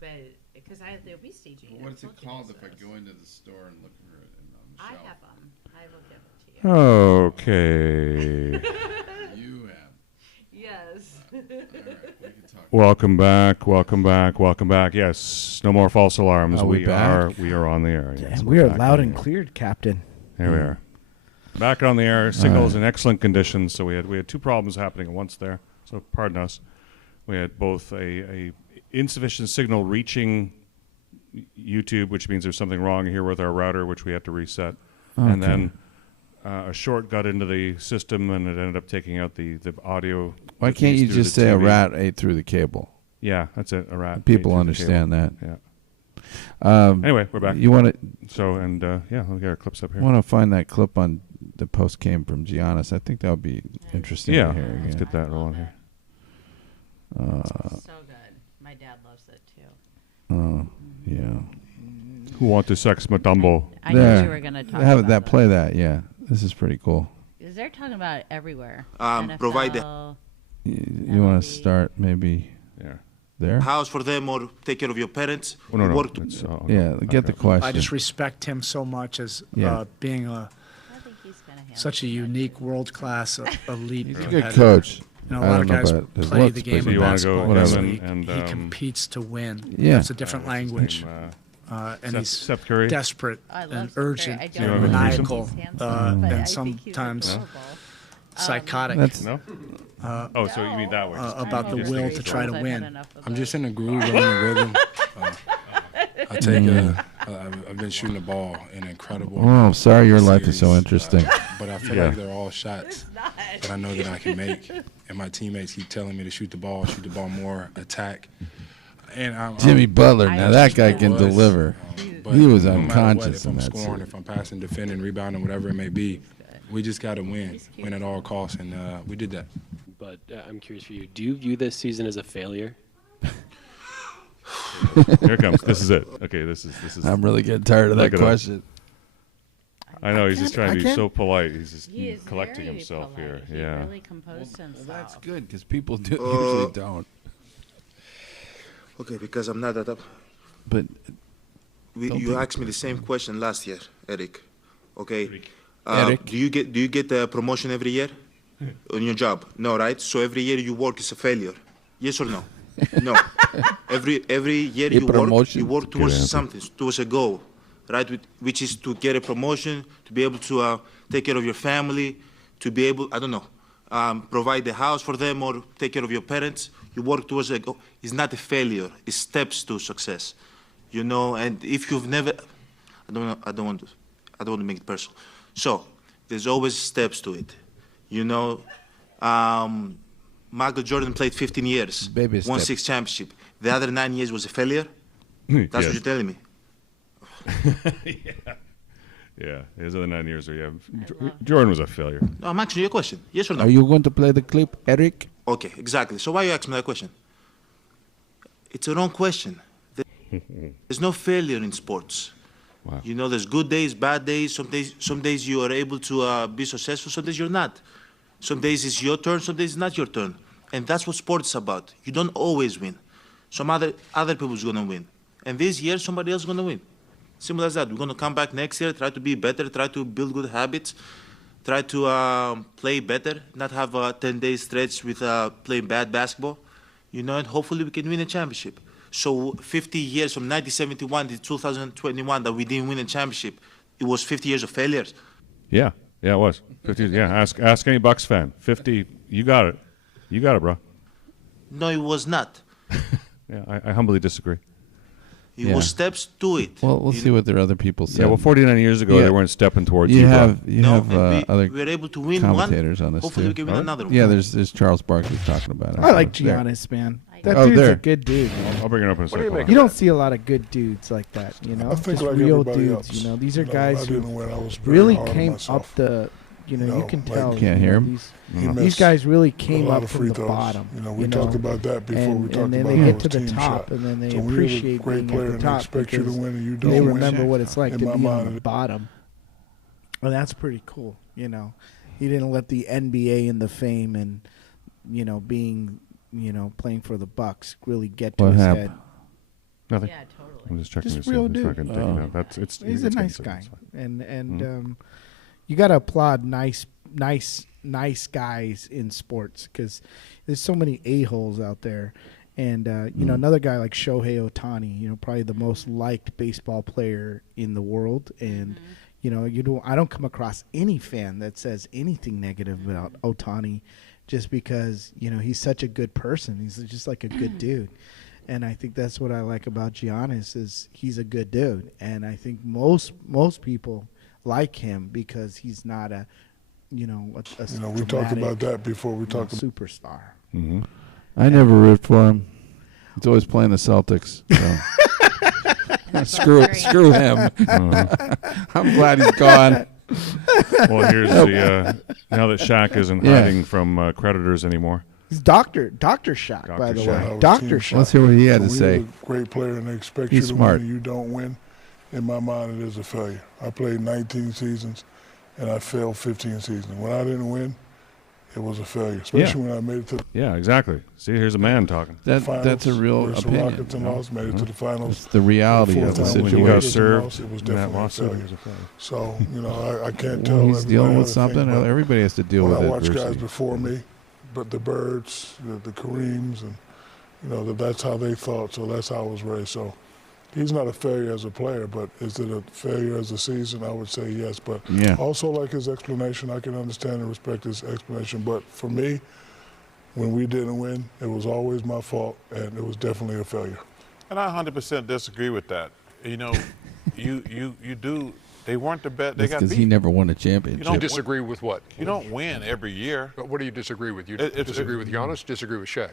but because they'll be staging. Well, what's it called if I go into the store and look for it on the I shelf? have them. I will give Okay. it to you. You have. Yes. All right, we can talk. Welcome back. Welcome back. Welcome back. Yes, no more false alarms. Are we back? We are on the air. Yes, And we are back loud on and the air. cleared, Captain. Here we are. Back on the air. Signal is in excellent condition. So we had two problems happening at once there. So pardon us. We had both a insufficient signal reaching YouTube, which means there's something wrong here with our router, which we had to reset, and then a short got into the system, and it ended up taking out the audio. Why can't you just say a rat ate through the cable? Yeah, that's it. A rat. People ate through the understand cable. that. Yeah. Anyway, we're back. You want to? So yeah, we'll get our clips up here. I want to find that clip on the post game from Giannis. I think that would be interesting to hear again. Let's get that rolling here. So good. My dad loves it too. Oh, yeah. Who want to sex Matumbo? I knew you were going to talk about that. Play that. Yeah, this is pretty cool. Because they're talking about it everywhere. Provide NFL, You want to start maybe there? house for them or take care of your parents. Oh, no. Work Yeah, get the question. I just respect him so much as being I think he's going to handle such a unique, world-class, elite He's a competitor. good coach. You know, I a lot don't of know guys about his play looks, the but game So of you wanna go basketball. him He and, competes to win. Yeah. It's a different language. And he's Steph Curry. desperate I love and Steph Curry. urgent I and don't maniacal think he's handsome, but I and think he's sometimes adorable. psychotic No. So you mean that way? about the Just will thinking to so. try to I've had win. enough of I'm just those. in a groove, I'm in a rhythm. I take I've been shooting the ball in incredible. Oh, sorry, your life is so series, interesting. But I feel like they're all shots that I know that I can make, and my teammates keep telling me to shoot the ball more, attack. And Jimmy Butler, now that guy He can was, deliver. but He was no matter what, unconscious if in I'm that scoring, series. if I'm passing, defending, rebounding, whatever it may be, we just got to win at all costs, and we did that. But I'm curious for you. Do you view this season as a failure? Here it comes. This is it. Okay, this is. I'm really getting tired of that Look at him. question. I know he's just trying to be so polite. He's just He is collecting very himself polite. here. He Yeah. really composed himself. Well, that's good because people usually don't. Okay, because I'm not that up. But You asked me the same question last year, Eric. Okay. Eric? Do you get a promotion every year on your job? No, right? So every year you work is a failure. Yes or no? No. Every year you work towards something, towards a goal, right? Which is to get a promotion, to be able to take care of your family, to be able, I don't know, provide the house for them or take care of your parents. You work towards a goal. It's not a failure. It's steps to success, you know. And if you've never, I don't want to make it personal. So there's always steps to it, you know. Michael Jordan played 15 years, won 6 championships. The other 9 years was a failure. That's what you're telling me. Yeah. His other 9 years are Jordan was a failure. No, I'm asking you a question. Yes or no? Are you going to play the clip, Eric? Okay, exactly. So why you asking me that question? It's a wrong question. There's no failure in sports. Wow. You know, there's good days, bad days. Some days you are able to be successful. Some days you're not. Some days it's your turn. Some days it's not your turn. And that's what sports is about. You don't always win. Some other people's gonna win. And this year somebody else is gonna win. Simple as that. We're gonna come back next year, try to be better, try to build good habits, try to play better, not have a 10-day stretch with playing bad basketball, you know, and hopefully we can win a championship. So 50 years from 1971 to 2021 that we didn't win a championship, it was 50 years of failures. Yeah, it was 50. Yeah, ask any Bucks fan. 50. You got it. You got it, bro. No, it was not. Yeah, I humbly disagree. It was steps to it. Well, we'll see what their other people say. Yeah, well, 49 years ago, they weren't stepping towards you. bro. Have other we're able to win commentators one. on this Hopefully too. we can win another one. Yeah, there's Charles Barkley talking about it. I like Giannis, man. That Oh, dude's there. a good dude. I'll bring it up in a second. You don't see a lot of good dudes like that, you know? I think Just like real everybody dudes, else. you know? These are You know, guys I who didn't win. I was very really hard on came myself. up the, you know, you can like- tell. Can't you hear know, him? These guys really came a lot up of from free the throws. bottom. You know, we talked about that before. We And talked then about they how get it to was the team top, shot. and then they So when you're a appreciate great being player at the and top expect you to because win and you don't they win. remember what it's like In to my be on mind, the bottom. And that's pretty cool, you know? He didn't let the NBA and the fame and, you know, being, you know, playing for the Bucks really get to What his happened? head. Nothing. Yeah, totally. I'm just checking Just to see real if I dude. can take it out. That's it's. He's it's a nice good, guy, it's fine. and you got to applaud nice guys in sports because there's so many a-holes out there. And you know, another guy like Shohei Ohtani, you know, probably the most liked baseball player in the world, and you know, I don't come across any fan that says anything negative about Ohtani, just because you know he's such a good person. He's just like a good dude. And I think that's what I like about Giannis is he's a good dude, and I think most people like him because he's not a, you know, a You know, we talked about that before we talked about superstar. Mm-hmm. I never root for him. He's always playing the Celtics. So. screw him. I'm glad he's gone. Well, here's the now that Shaq isn't hiding from creditors anymore. He's Dr. Shaq, by the way. Dr. Shaq. Let's hear what he had to say. He's a great player, and they expect He's you to smart. win, and you don't win. In my mind, it is a failure. I played 19 seasons, and I failed 15 seasons. When I didn't win, it was a failure, especially when I made it to the Yeah, exactly. See, here's a man talking. finals. That's a real versus opinion. Rockets and lost, made it to the finals. It's the reality of the Fourth time when When you we got lost, situation. served it was in that definitely a lawsuit, it failure. was a failure. So, you know, I can't tell When he's everybody dealing how with to something, think, but everybody has to deal when with I watch guys adversity. before me, but the Birds, the Kareems, and you know that's how they thought. So that's how I was raised. So he's not a failure as a player, but is it a failure as a season? I would say yes. But also like his explanation, I can understand and respect his explanation. But for me, when we didn't win, it was always my fault, and it was definitely a failure. And I 100% disagree with that. You know, you do. They weren't the best. They got because beat. he never won a championship. You You disagree with what? You don't win every year. But what do you disagree with? You It- disagree with Giannis? Disagree with Shaq?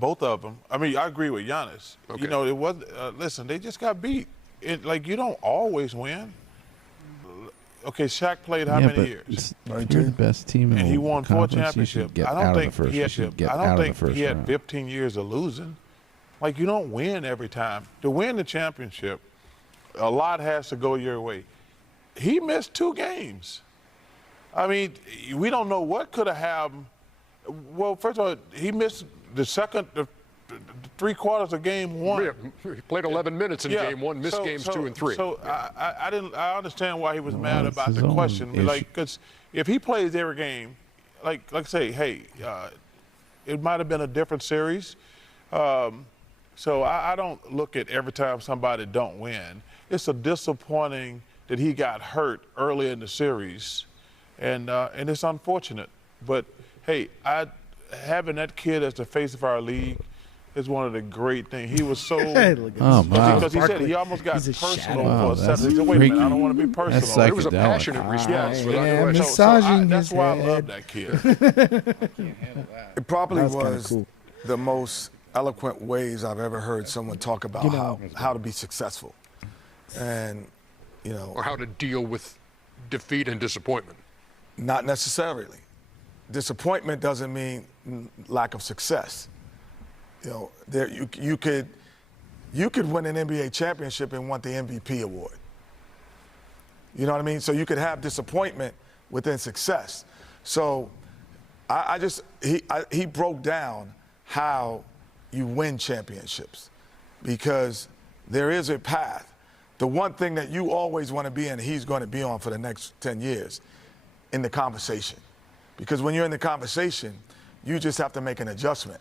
Both of them. I mean, I agree with Giannis. Okay. You know, it was. Listen, they just got beat. Like you don't always win. Okay, Shaq played how many years? If you're the best team in And the he won 4 conference, you should championships. get I don't out think of the first. he You had. should get I out don't of the think first he had round. 15 years of losing. Like you don't win every time. To win the championship, a lot has to go your way. He missed 2 games. I mean, we don't know what could have happened. Well, first of all, he missed the 3 quarters of game 1. Yeah, he played 11 minutes in game 1, missed games 2 and 3. So I understand why he was mad it's about his the own question. issue. Like, because if he plays every game, like say, hey, it might have been a different series. So I don't look at every time somebody don't win. It's a disappointing that he got hurt early in the series, and it's unfortunate. But hey, having that kid as the face of our league is one of the great things. He was so Oh, wow. because he said he almost got He's a personal shadow. for Wow, a that's second. He said, "Wait a minute, I freaky. don't want to be personal." That's It was a psychedelic. passionate response. yeah, without yeah, question. massaging that's his why I head. love that kid. It probably That was kinda was cool. the most eloquent ways I've ever heard someone talk about You know- how to be successful. And, you know, Or how to deal with defeat and disappointment. not necessarily. Disappointment doesn't mean lack of success. You know, you could win an NBA championship and want the MVP award. You know what I mean? So you could have disappointment within success. So he broke down how you win championships because there is a path. The one thing that you always want to be in, he's going to be on for the next 10 years in the conversation. Because when you're in the conversation, you just have to make an adjustment.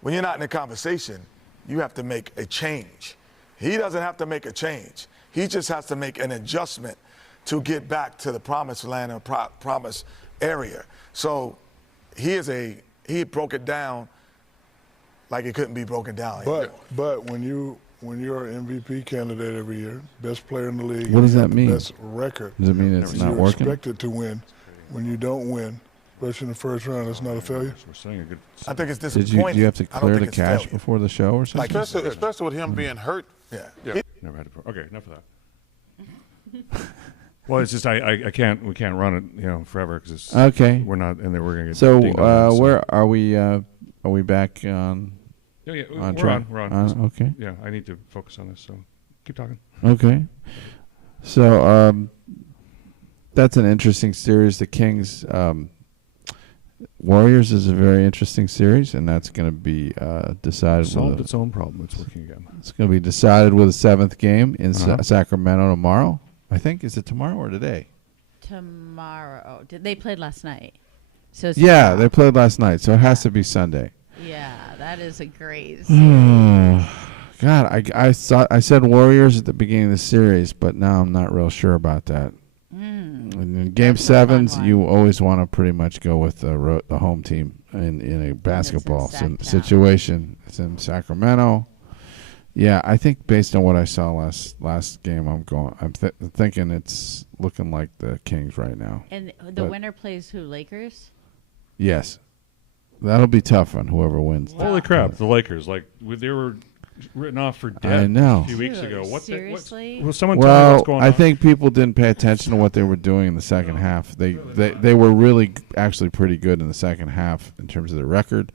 When you're not in the conversation, you have to make a change. He doesn't have to make a change. He just has to make an adjustment to get back to the promised land and promised area. So he broke it down like it couldn't be broken down. But when you're an MVP candidate every year, best player in the league, What does you that have the mean? best record. Does it mean it's not you're working? expected to win. When you don't win, especially in the first round, it's not a failure. We're saying a good. I think it's Did disappointing. you have to I don't clear the think it's cash failure. before the show or something? Especially with him being hurt. Yeah. Never had it before. Okay, enough of that. Well, it's just we can't run it, forever because it's Okay. We're not, and then we're gonna get. So dinged on it, where are we? Are we back on? Yeah, on we're track? on. We're on. Okay. Yeah, I need to focus on this. So keep talking. Okay. So that's an interesting series. The Kings, Warriors is a very interesting series, and that's going to be decided. Solved its own problem. It's working again. It's going to be decided with a 7th game in Sacramento tomorrow. I think. Is it tomorrow or today? Tomorrow. They played last night. So it's Yeah, tomorrow. they played last night, so it has to be Sunday. Yeah, that is a great series. God, I said Warriors at the beginning of the series, but now I'm not real sure about that. And in Game 7s, you always want to pretty much go with the home team in a basketball situation. It's in Sacramento. Yeah, I think based on what I saw last game, I'm thinking it's looking like the Kings right now. And the winner plays who? Lakers? Yes. That'll be tough on whoever wins. Holy crap, the Lakers. They were written off for dead I know. a few weeks ago. Seriously? Will someone tell me what's going on? I think people didn't pay attention to what they were doing in the second half. They were really actually pretty good in the second half in terms of their record.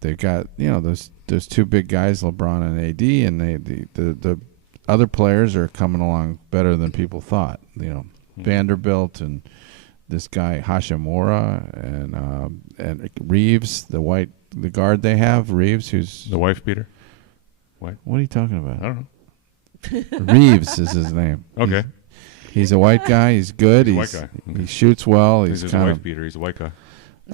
They've got those two big guys, LeBron and AD, and the other players are coming along better than people thought. Vanderbilt and this guy Hashimura and Reeves, the guard they have, Reeves, who's the wife beater. What are you talking about? I don't know. Reeves is his name. Okay. He's a white guy. He's good. He's a white guy. Okay. He shoots well. He's He's a kind wife of beater. He's a white guy.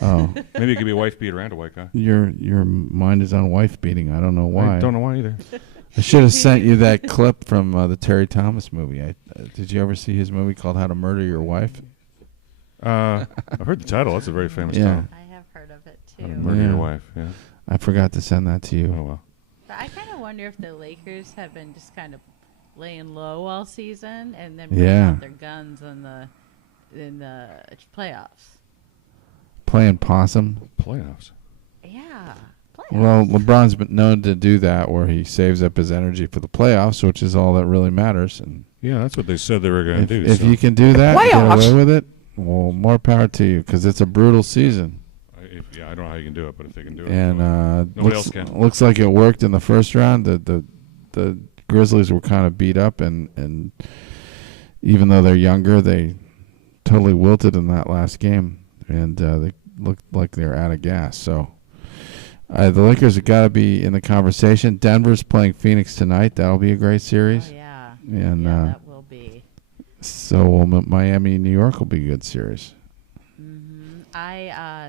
Oh, maybe it could be a wife beater and a white guy. Your mind is on wife beating. I don't know why. I don't know why either. I should have sent you that clip from the Terry Thomas movie. Did you ever see his movie called How to Murder Your Wife? I've heard the title. That's a very famous title. I have heard of it too. How to Murder Your Wife. Yeah. I forgot to send that to you. Oh well. But I kind of wonder if the Lakers have been just kind of laying low all season and then bring out their guns in the playoffs. Playing possum. Playoffs. Yeah. Playoffs. Well, LeBron's been known to do that, where he saves up his energy for the playoffs, which is all that really matters. And yeah, that's what they said they were going to do. If you can do that, and get away with it. Well, more power to you, because it's a brutal season. I don't know how you can do it, but if they can do it, and nobody else can. Looks like it worked in the first round. The Grizzlies were kind of beat up, and even though they're younger, they totally wilted in that last game, and they looked like they're out of gas. So the Lakers have got to be in the conversation. Denver's playing Phoenix tonight. That'll be a great series. Oh, yeah. And that will be. So Miami, New York will be a good series.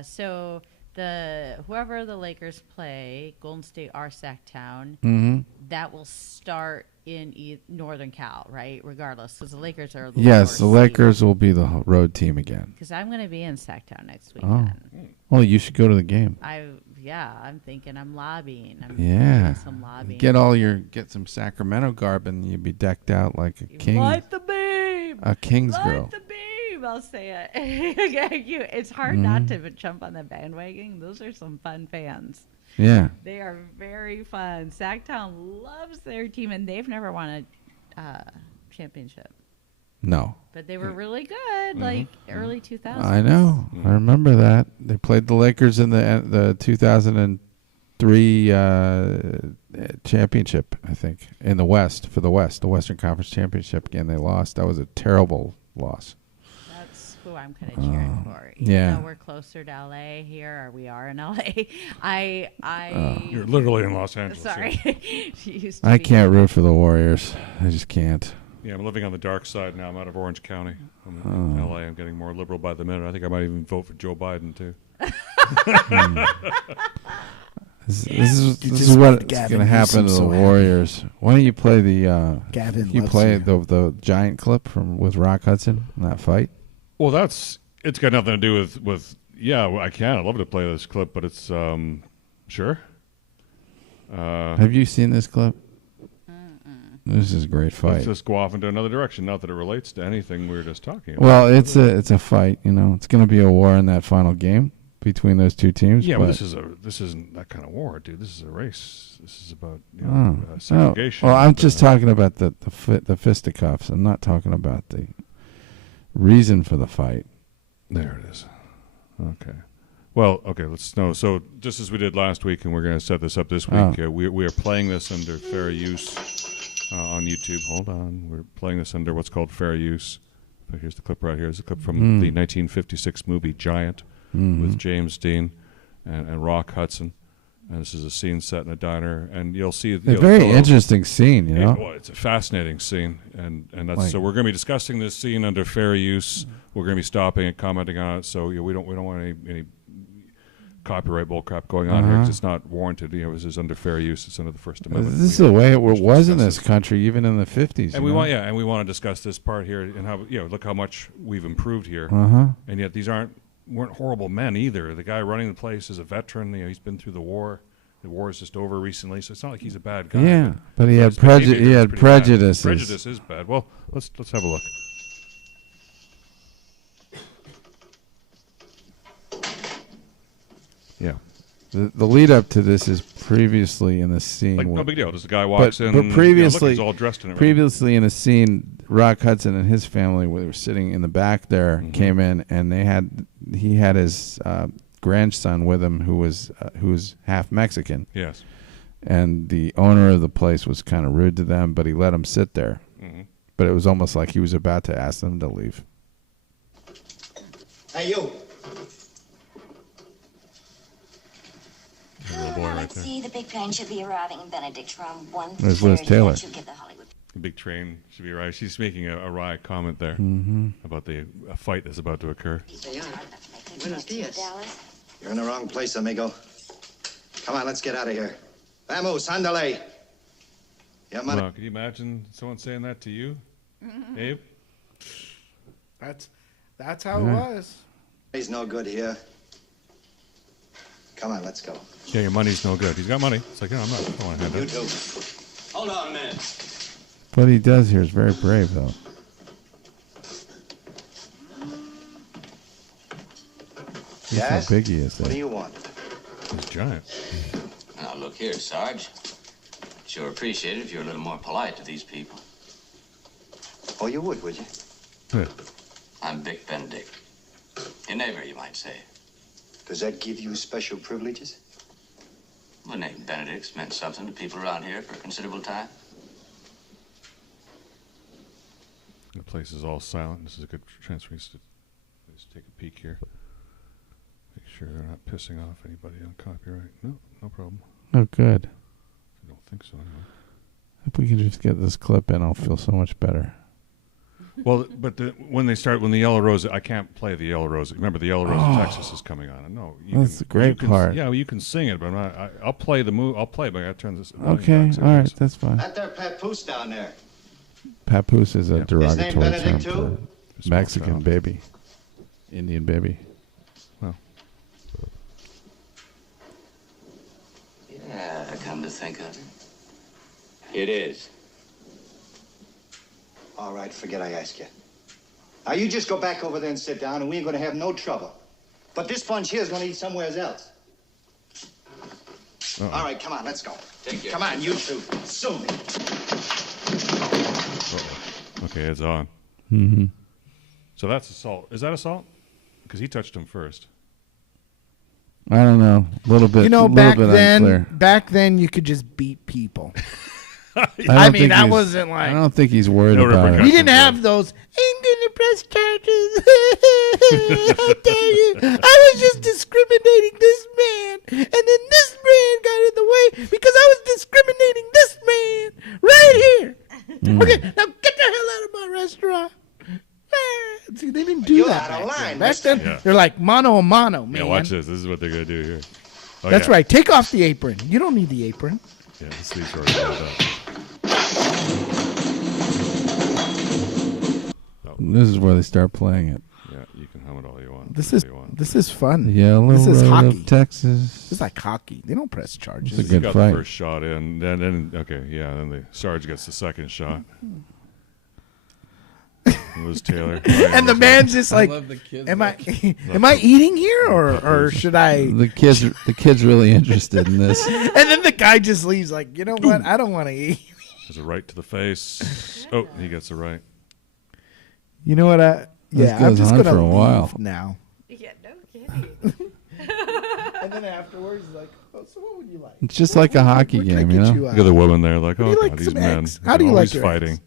So whoever the Lakers play, Golden State or Sacktown, that will start in Northern Cal, right? Regardless, because the Lakers are. Yes, the Lakers will be the road team again. Because I'm going to be in Sacktown next weekend. Oh, well, you should go to the game. I'm thinking I'm lobbying. I'm doing some lobbying. Get some Sacramento garb, and you'd be decked out like a king. Light the beam. A king's girl. Light the beam. I'll say it. It's hard not to jump on the bandwagon. Those are some fun fans. Yeah. They are very fun. Sacktown loves their team, and they've never won a championship. No. But they were really good, like early 2000s. I know. I remember that. They played the Lakers in the 2003 championship, I think, in the West, the Western Conference Championship. Again, they lost. That was a terrible loss. That's who I'm kind of cheering for. Yeah. Even though we're closer to LA here, or we are in LA. You're literally in Los Angeles. Sorry. I can't root for the Warriors. I just can't. Yeah, I'm living on the dark side now. I'm out of Orange County. I'm in LA. I'm getting more liberal by the minute. I think I might even vote for Joe Biden too. This is what's going to happen to the Warriors. Why don't you play the the giant clip with Rock Hudson in that fight? Well, it's got nothing to do with I can. I'd love to play this clip, but it's sure. Have you seen this clip? This is a great fight. Let's just go off into another direction. Not that it relates to anything we were just talking about. Well, it's a fight. It's going to be a war in that final game between those two teams. Yeah, but this isn't that kind of war, dude. This is a race. This is about segregation. Well, I'm just talking about the fisticuffs. I'm not talking about the reason for the fight. There it is. Okay. Well, okay. Let's know. So just as we did last week, and we're going to set this up this week, we are playing this under fair use on YouTube. Hold on. We're playing this under what's called fair use. But here's the clip right here. Here's a clip from the 1956 movie Giant. with James Dean and Rock Hudson. And this is a scene set in a diner, and you'll see a very interesting scene. It's a fascinating scene, and that's so we're going to be discussing this scene under fair use. We're going to be stopping and commenting on it. So we don't want any copyright bullcrap going on here. 'Cause it's not warranted. This is under fair use. It's under the First Amendment. This is the way it was in this country, even in the 50s. And we want to discuss this part here and how look how much we've improved here. And yet these weren't horrible men either. The guy running the place is a veteran. He's been through the war. The war is just over recently, so it's not like he's a bad guy. Yeah, but he had prejudices. Prejudice is bad. Well, let's have a look. Yeah. The lead up to this is previously in the scene. No big deal. Just the guy walks in. But previously, he's all dressed in it. Previously in the scene, Rock Hudson and his family, where they were sitting in the back there, came in, and he had his grandson with him, who was half Mexican. Yes. And the owner of the place was kind of rude to them, but he let them sit there. But it was almost like he was about to ask them to leave. Hey, you. Let's see, the big train should be arriving in Benedict from 1:30. There's Liz Taylor. The big train should be arriving. She's making a wry comment there about a fight that's about to occur. Buenos dias. You're in the wrong place, amigo. Come on, let's get out of here. Vamos, andale. Wow, can you imagine someone saying that to you, Abe? That's how it was. He's no good here. Come on, let's go. Yeah, your money's no good. He's got money. It's like, I don't want to have You that. too. Hold on a minute. What he does here is very brave, though. Look how big he is there. What do you want? He's giant. Now, look here, Sarge. Sure appreciate it if you're a little more polite to these people. Oh, you would you? Yeah. I'm Vic Benedict. Your neighbor, you might say. Does that give you special privileges? The name Benedict's meant something to people around here for a considerable time. The place is all silent. This is a good chance for us to just take a peek here. Make sure they're not pissing off anybody on copyright. No problem. Oh, good. I don't think so, anyway. If we can just get this clip in, I'll feel so much better. Well, but when the Yellow Rose, I can't play the Yellow Rose. Remember, the Yellow Rose of Texas is coming on. No, that's the great part. Yeah, well, you can sing it, but I'm not. I'll play the move. I'll play, but I got to turn this. Okay, all right, that's fine. That there papoose down there. Papoose is a derogatory His name term Benedict for Mexican baby, Indian baby. Well, Yeah, come to think of it. It is. All right, forget I asked you. Now, you just go back over there and sit down, and we ain't going to have no trouble. But this bunch here is going to eat somewhere else. All right, come on, let's go. Take care. Come on, you two. Soon. Okay, it's on. Mm-hmm. So that's assault. Is that assault? Because he touched him first. I don't know. A little bit. Back then, you could just beat people. I mean, that wasn't like. I don't think he's worried about it. We didn't have those. I'm gonna press charges. How dare you? I was just discriminating this man, and then this man got in the way because I was discriminating this man right here. Okay, now get the hell out of my restaurant. See, they didn't do that back then. Back then, they're like mano a mano, man. Yeah, watch this. This is what they're gonna do here. Oh, That's right. Take off the apron. You don't need the apron. Yeah, the sleeves are already rolled up. This is where they start playing it. Yeah, you can hum it all you want. This is fun. Yellow this is Road hockey. of Texas. This is like hockey. They don't press charges. It's a good got fight. the first shot in, then the Sarge gets the second shot. It was Taylor. And the man's just like, love the kids am I eating here or should I? The kid's really interested in this. And then the guy just leaves like, you know what? I don't want to eat. There's a right to the face. Oh, he gets a right. You know what? I'm just on gonna for a leave while. now. Yeah, no kidding. And then afterwards, like, oh, so what would you like? It's just like a hockey game, you know. Look at the woman there, like, Would you oh, like God, these some men. eggs? How do you always like your fighting. eggs?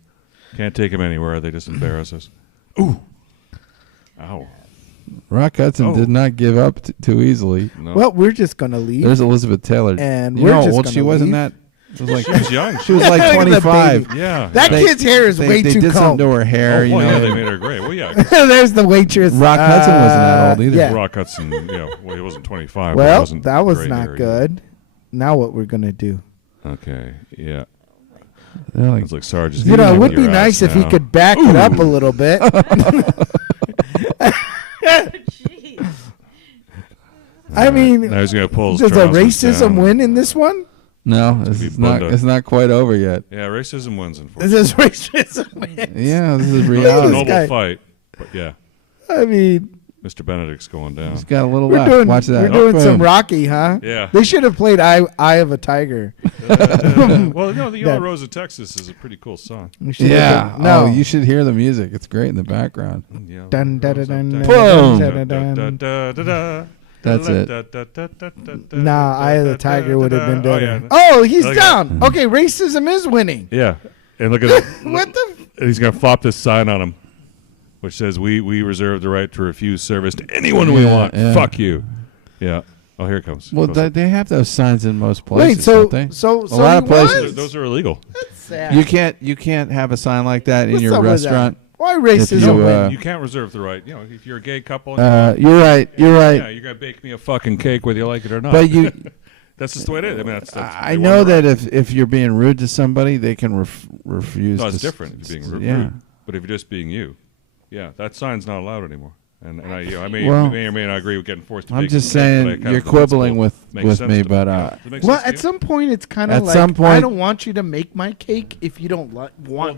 Can't take them anywhere. They just embarrass us. Ooh. Ow. Rock Hudson did not give up too easily. No. Well, we're just gonna leave. There's Elizabeth Taylor, and you we're know, just well, gonna she wasn't leave. that. It was like She was young. She was like Look at the 25. baby. Yeah. That yeah. kid's hair is way they too did something combed. to her hair. Oh, you well, know, yeah, they made her great. Well, yeah. There's the waitress. Rock Hudson wasn't that old either. Yeah. Rock Hudson, well, he wasn't 25. but he Well, wasn't that was great not hair good. Now what we're gonna do? Okay, yeah. They're like, It's like Sarge. It would be nice if he could back it up a little bit. I mean, now he's gonna pull his does a trousers racism down. win in this one? No, It's it's gonna not. be Bunda. It's not quite over yet. Yeah, racism wins. Unfortunately, This is racism wins. Yeah, this is it's a reality. noble guy. fight. But yeah, I mean, Mr. Benedict's going down. He's got a little we're left. doing Watch that. we're doing some Boom. Rocky, huh? Yeah. They should have played "Eye of a Tiger." Well, no, the Yellow That- Rose of Texas is a pretty cool song. We should Yeah. have done- Oh, you should hear the music. It's great in the background. Yellow Dun, dun, Rose dun, of dun, Texas. Boom. dun, dun, dun, dun. That's it. Nah, Eye of the Tiger would have been Oh, better. yeah. Oh, he's Look down. Okay, racism is winning. Yeah, and look at What the? and he's gonna flop this sign on him, which says, "We reserve the right to refuse service to anyone we Yeah, want. yeah. Fuck you." Yeah. Oh, here it comes. Well, Close up. they have those signs in most places. Wait, so don't they? so a so lot he of places. was? Those are illegal. That's sad. You can't have a sign like that in What's your up with restaurant. that? Why If racism? you, You can't reserve the right. You know, if you're a gay couple. you're right. You're right. Yeah, you gotta bake me a fucking cake whether you like it or not. But you- that's just the way it is. I mean, that's I they know won the that right. if you're being rude to somebody, they can refuse. No, it's to different if you're being rude. Yeah. But if you're just being you, yeah, that sign's not allowed anymore. And I may Well, or may not agree with getting forced to I'm bake just the cake, but I saying kind you're of quibbling with makes sense me, to but Yeah. Does it make Well, sense at to some point, it's kind At of like some I point- don't want you to make my cake if you don't want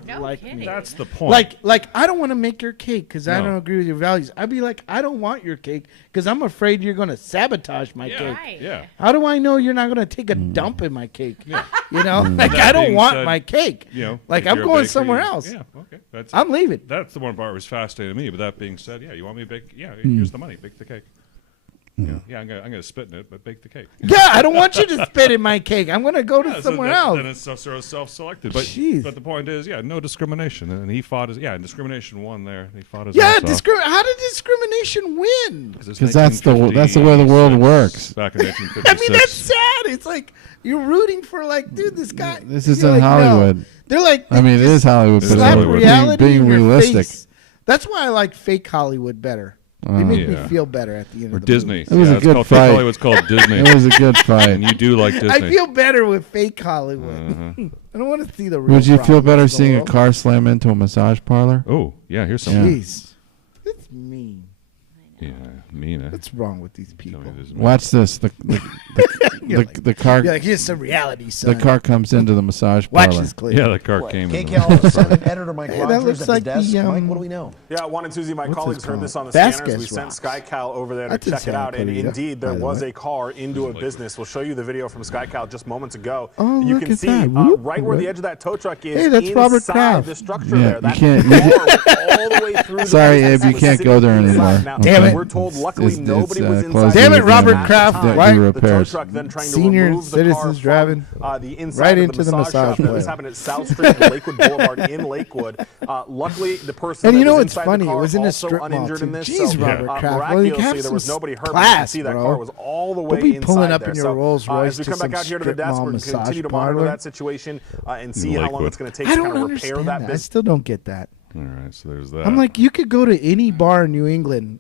No like kidding. me. That's the point. Like I don't want to make your cake because I No. don't agree with your values. I'd be like, I don't want your cake because I'm afraid you're going to sabotage my Yeah. cake. Right. Yeah. How do I know you're not going to take a dump in my cake? Yeah. You know, like That I don't being want said, my cake. You know, like if I'm you're a going bakery, somewhere else. Yeah, okay. That's I'm leaving. That's the one part that was fascinating to me. But that being said, yeah, you want me to bake? Yeah, here's the money. Bake the cake. Yeah, I'm gonna spit in it, but bake the cake. Yeah, I don't want you to spit in my cake. I'm going to go to Yeah, so somewhere that- else. Then it's sort of self-selected. But Jeez. but the point is, yeah, no discrimination, and he fought his and discrimination won there. He fought his Yeah, ass off. how did discrimination win? It's Because that's the way the world 1956, works. Back in I 1956. mean, that's sad. It's like you're rooting for like, dude, this guy. This you're isn't like, no. Hollywood. They're like, I mean, it is Hollywood, It but is slap Hollywood. reality being in your realistic. face. That's why I like fake Hollywood better. They make me Yeah. feel better at the end Or of the Disney. movie. It was a it's good called, fight. Hollywood's called Disney. It was a good fight. And you do like Disney. I feel better with fake Hollywood. I don't want to see the real. Would you feel problems better of the seeing a world. car slam into a massage parlor? Oh, yeah, here's Yeah. something. Jeez, that's mean. Yeah, mean. What's wrong with these people? Watch this. You're like- The car. You're like, here's some reality, son. The car comes into the massage Watch parlor. this clip. Yeah, the car came in. KKL7 editor Mike Hey, that Rogers looks at like the desk. the, Mike, what do we know? Yeah, Juan and Susie, my What's colleagues this heard called? this on the Vasquez scanners. We sent rocks. SkyCal over there to That's in check it Santa out, and Clarita, indeed there by the was way. a car into a business. We'll show you the video from SkyCal just moments ago. Oh, You look can at see that. Whoop. right where the edge of that tow truck is. Hey, that's Robert inside Kraft. the structure Yeah, there. you That can't- you car was all the way through. Sorry, the Abe, you can't go there anymore. Now, Damn it. We're told luckily It's nobody was closed inside. Damn it, again. Robert At the Kraft. time. Why- Do The tow repairs. truck then trying Senior to remove the citizens car from, driving the inside right of into the massage massage shop. This place. happened at South Street and Lakewood Boulevard in Lakewood. Luckily, the person And that you know was what's inside funny? the It car was in a also strip mall, uninjured too. in this. Jeez, so, Robert Kraft. Well, you miraculously, have there some was nobody hurt. class, You can see that bro. car was all the Don't way be pulling inside up there. in your So, Rolls Royce as we to come back some out here to the strip desk, mall we're going to massage continue to monitor parlor. that situation and see how long Lakewood. it's going to take I to don't kind of repair understand that that. I business. still don't get that. All right, so there's that. I'm like, you could go to any bar in New England.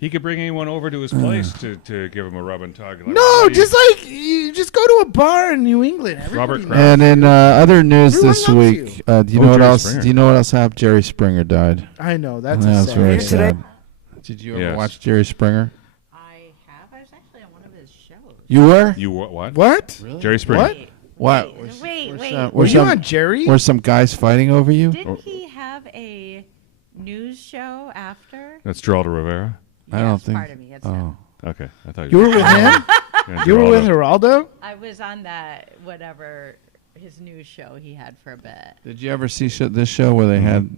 he could bring anyone over to his place to give him a rub and tug. Like, No, "Buddy." just like you just go to a bar in New England. Everybody Robert knows. And in other news Everyone this loves week, do you Oh, know what Jerry else? Springer. Do you know what else happened? Jerry Springer died. I know that's That a was sad. very Today- sad. Did you ever Yes. watch Jerry Springer? I have. I was actually on one of his shows. You were? You what? What? Jerry Springer. What? What? Wait. Were you on Jerry? Were some guys fighting over you? Didn't he have a news show after? That's Geraldo Rivera. I don't think. Pardon me. It's Oh. Okay, I thought You were with him? Yeah, You were with Geraldo. Geraldo? I was on that whatever his news show he had for a bit. Did you ever see this show where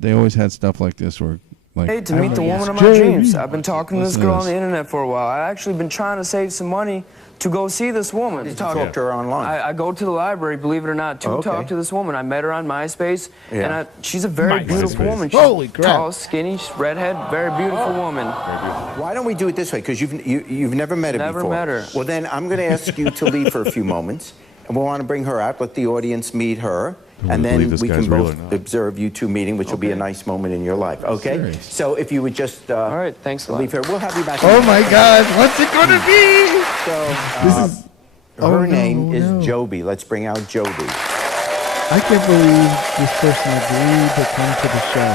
they always had stuff like this where Like, To meet the woman of my dreams. I've been talking to this girl on the internet for a while. I've actually been trying to save some money to go see this woman. Did you talk to her online? I go to the library, believe it or not, to talk to this woman. I met her on MySpace, and she's a very beautiful woman. She's Holy crap. Tall, skinny, redhead, very beautiful woman. Why don't we do it this way? Because you've never met her Never before. met her. Well, then I'm going to ask you to leave for a few moments, and we want to bring her out, let the audience meet her, and then we can both observe you two meeting, which will be a nice moment in your life. Okay? Serious. So if you would just all right, thanks a lot. leave her, we'll have you back. Oh my God, what's it going to be? So her name is Joby. Let's bring out Joby. I can't believe this person agreed to come to the show.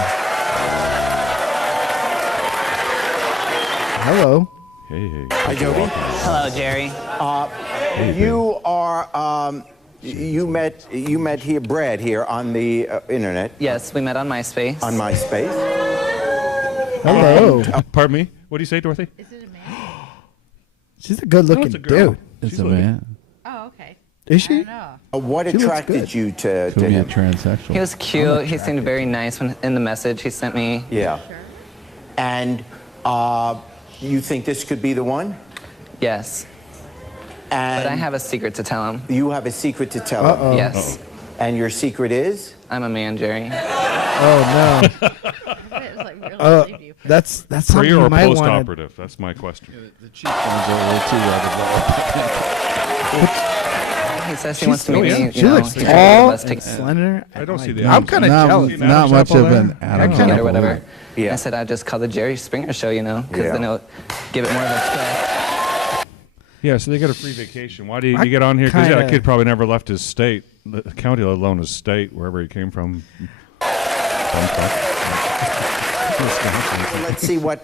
Hello. Hey. Hi, Joby. Hello, Jerry. You are. You met here, Brad, here on the internet. Yes, we met on MySpace. On MySpace. Hello. Pardon me? What do you say, Dorothy? She's a good-looking dude. It's a man. Oh, okay. Is she? What She looks attracted good. you to Could be a him? transsexual. He was cute. He seemed very nice when in the message he sent me. Yeah. And you think this could be the one? Yes. And But I have a secret to tell him. You have a secret to tell him? Yes. And your secret is? I'm a man, Jerry. Oh no. That's something Pre you or might post want to. operative? That's my question. The cheek ones are a little too He says he wants to meet me. She looks tall and slender. I don't see the. I'm kind of jealous. Not much of an Adam Or whatever. Yeah. I said I'd just call the Jerry Springer Show, because then it'll give it more of a twist. Yeah, so they get a free vacation. Why do you get on here? Because that kid probably never left his state, the county, let alone his state, wherever he came from. Let's see what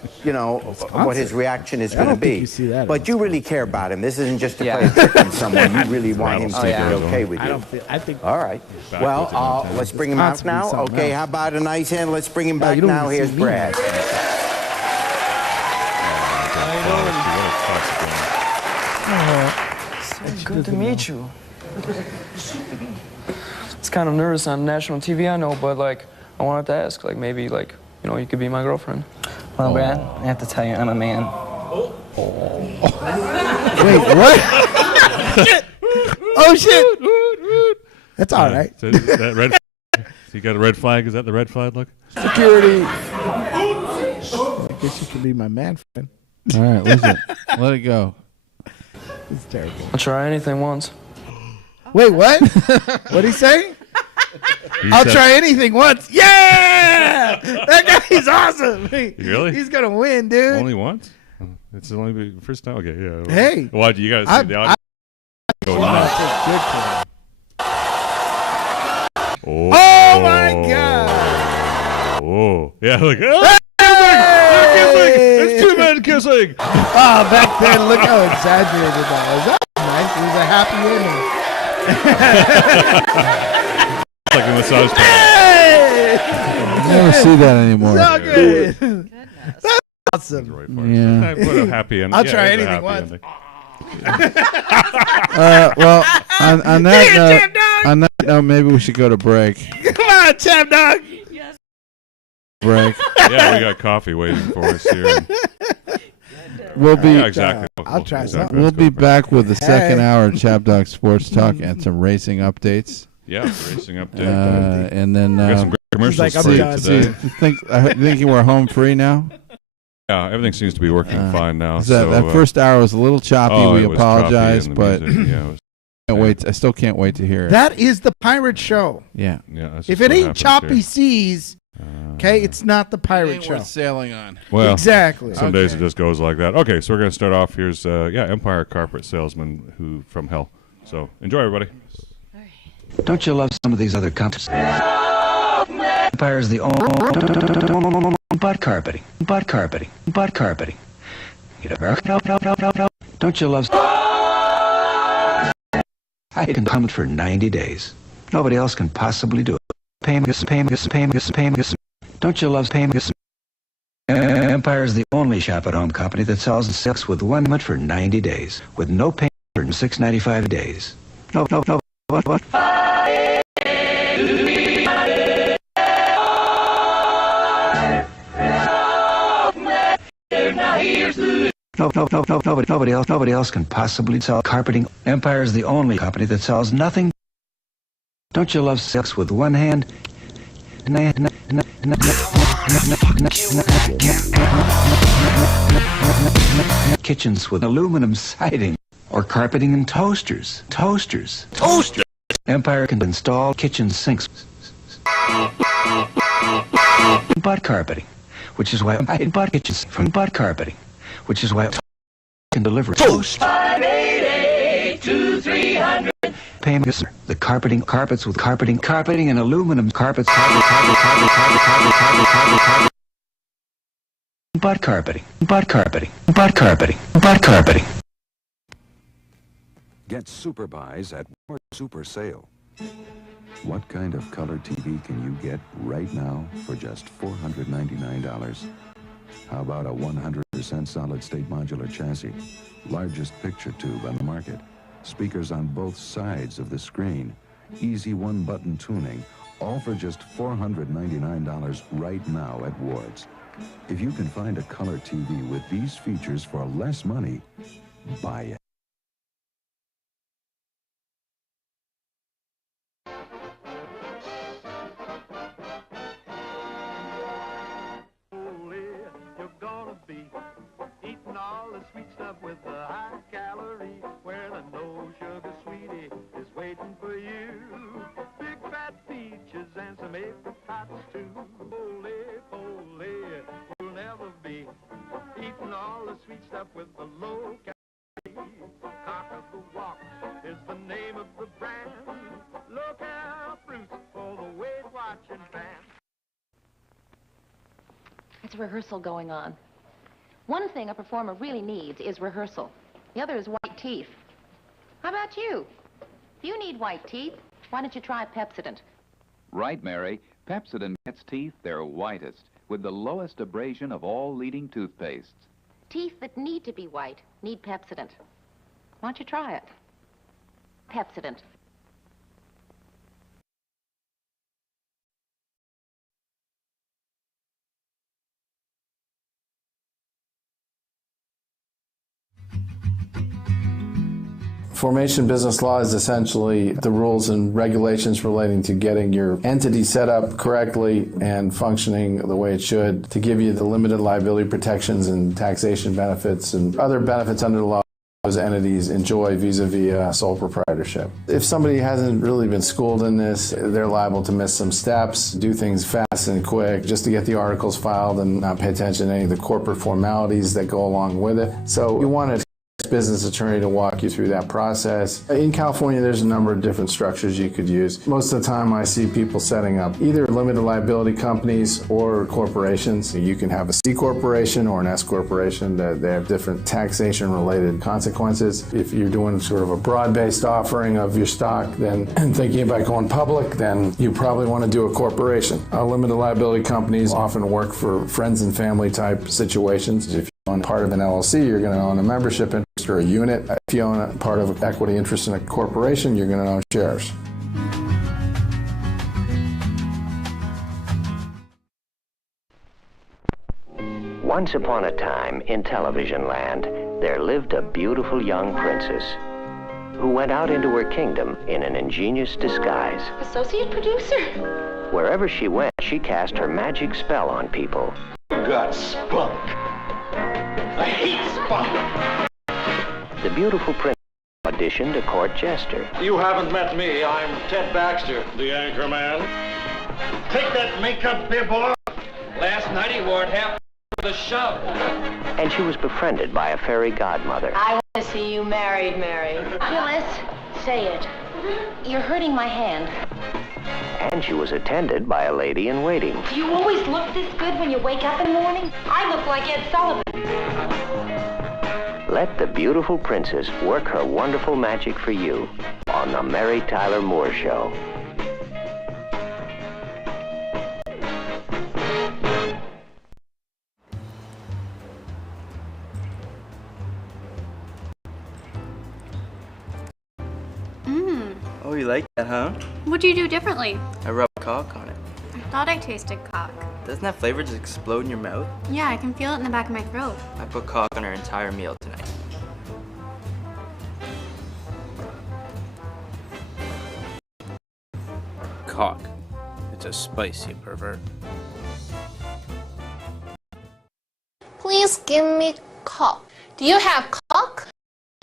what his reaction is going to be. But you really care about him. This isn't just to play a trick on someone. You really want him to be okay with you. I think. All right. Well, let's bring him out now. Okay. How about a nice hand? Let's bring him back you don't now. even Here's see me. Brad. Good to meet you. It's kind of nervous on national TV, I know, but I wanted to ask, maybe you could be my girlfriend. Well, Brad, I have to tell you, I'm a man. Wait, what? Shit. Oh shit. That's all right. So is that red? So you got a red flag? Is that the red flag? Look. Security. I guess you can be my man friend. All right, listen. Let it go. It's terrible. I'll try anything once. Wait, what? What'd he say? I'll try anything once. Yeah! That guy's awesome. Really? He's going to win, dude. Only once? It's only the first time? Okay, yeah. Hey. Why do you guys see the audio? Oh, my God. Oh. Yeah, look. Oh, it's two men kissing. Oh, back then, look how exaggerated that was. That was nice. It was a happy ending. It's like a massage parlor. Hey! You never see that anymore. So good. That's awesome. Yeah. What a happy ending. I'll try anything once. Well, on that note, maybe we should go to break. Come on, champ dog. Yes. Break. Yeah, we got coffee waiting for us here. We'll be exactly. I'll try exactly. We'll be back with the second hour of Chap Dog Sports Talk and some racing updates. Yeah, racing update. And then we got some great commercials like, for you I'm today. Thinking we're home free now? Yeah, everything seems to be working fine now. That first hour was a little choppy. We it was apologize, choppy but and the music, yeah, it was- can't wait. I still can't wait to hear it. That is the pirate show. Yeah. Yeah. that's If just it what ain't happens choppy here. seas, okay, it's not the pirate show. sailing on. Well, exactly. Some days it just goes like that. Okay, so we're going to start off. Here's Empire Carpet Salesman who from hell. So enjoy, everybody. Don't you love some of these other companies? Empire's the only butt carpeting. Don't you love? I can come for 90 days. Nobody else can possibly do it. Payments. Don't you love payments? Empire's the only shop-at-home company that sells the silks with one month for 90 days, with no payment for $6.95 days. No. What? Nobody else can possibly sell carpeting. Empire is the only company that sells nothing. Don't you love sex with one hand? Kitchens with aluminum siding, or carpeting and toasters. Toasters. Empire can install kitchen sinks. Butt carpeting, which is why I butt kitchens from butt carpeting, which is why I can deliver toast. 588-2300. Payment is the carpets with carpeting and aluminum carpets. Butt carpeting. Get super buys at War Super Sale. What kind of color TV can you get right now for just $499? How about a 100% solid-state modular chassis, largest picture tube on the market, speakers on both sides of the screen, easy one-button tuning, all for just $499 right now at Ward's. If you can find a color TV with these features for less money, buy it. You're gonna be eating all the sweet stuff with the high calorie, where the no sugar sweetie is waiting for you. Big fat peaches and some apricots too. You'll never be eating all the sweet stuff with the low calorie. Cock of the Walk is the name of the brand. Look out, fruits for the Weight Watching fan. It's a rehearsal going on. One thing a performer really needs is rehearsal. The other is white teeth. How about you? If you need white teeth, why don't you try Pepsodent? Right, Mary. Pepsodent gets teeth their whitest, with the lowest abrasion of all leading toothpastes. Teeth that need to be white need Pepsodent. Why don't you try it? Pepsodent. Formation business law is essentially the rules and regulations relating to getting your entity set up correctly and functioning the way it should to give you the limited liability protections and taxation benefits and other benefits under the law those entities enjoy vis-a-vis sole proprietorship. If somebody hasn't really been schooled in this, they're liable to miss some steps, do things fast and quick just to get the articles filed and not pay attention to any of the corporate formalities that go along with it. So you want to business attorney to walk you through that process. In California, there's a number of different structures you could use. Most of the time, I see people setting up either limited liability companies or corporations. You can have a C corporation or an S corporation. They have different taxation-related consequences. If you're doing sort of a broad-based offering of your stock, then and thinking about going public, then you probably want to do a corporation. Limited liability companies often work for friends and family type situations. If you own part of an LLC, you're going to own a membership interest or a unit. If you own a part of an equity interest in a corporation, you're going to own shares. Once upon a time in television land, there lived a beautiful young princess who went out into her kingdom in an ingenious disguise. Associate producer. Wherever she went, she cast her magic spell on people. Got spunk. I hate spunk. The beautiful princess auditioned a court jester. You haven't met me. I'm Ted Baxter, the anchor man. Take that makeup bib off. Last night he wore it half with a shove. And she was befriended by a fairy godmother. I want to see you married, Mary. Phyllis, say it. You're hurting my hand. And she was attended by a lady-in-waiting. Do you always look this good when you wake up in the morning? I look like Ed Sullivan. Let the beautiful princess work her wonderful magic for you on the Mary Tyler Moore Show. Oh, you like that, huh? What do you do differently? I rub caulk on it. Thought I tasted cock. Doesn't that flavor just explode in your mouth? Yeah, I can feel it in the back of my throat. I put cock on our entire meal tonight. Cock. It's a spice, you pervert. Please give me cock. Do you have cock?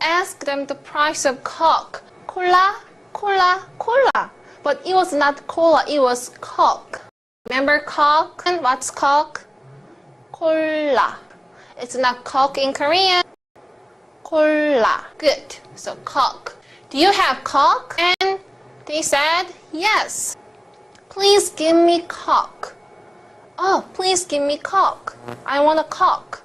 Ask them the price of cock. Cola, cola, cola. But it was not cola, it was cock. Remember cock? And what's cock? Cola. It's not cock in Korean. Cola. Good. So cock. Do you have cock? And they said yes. Please give me cock. Oh, please give me cock. I want a cock.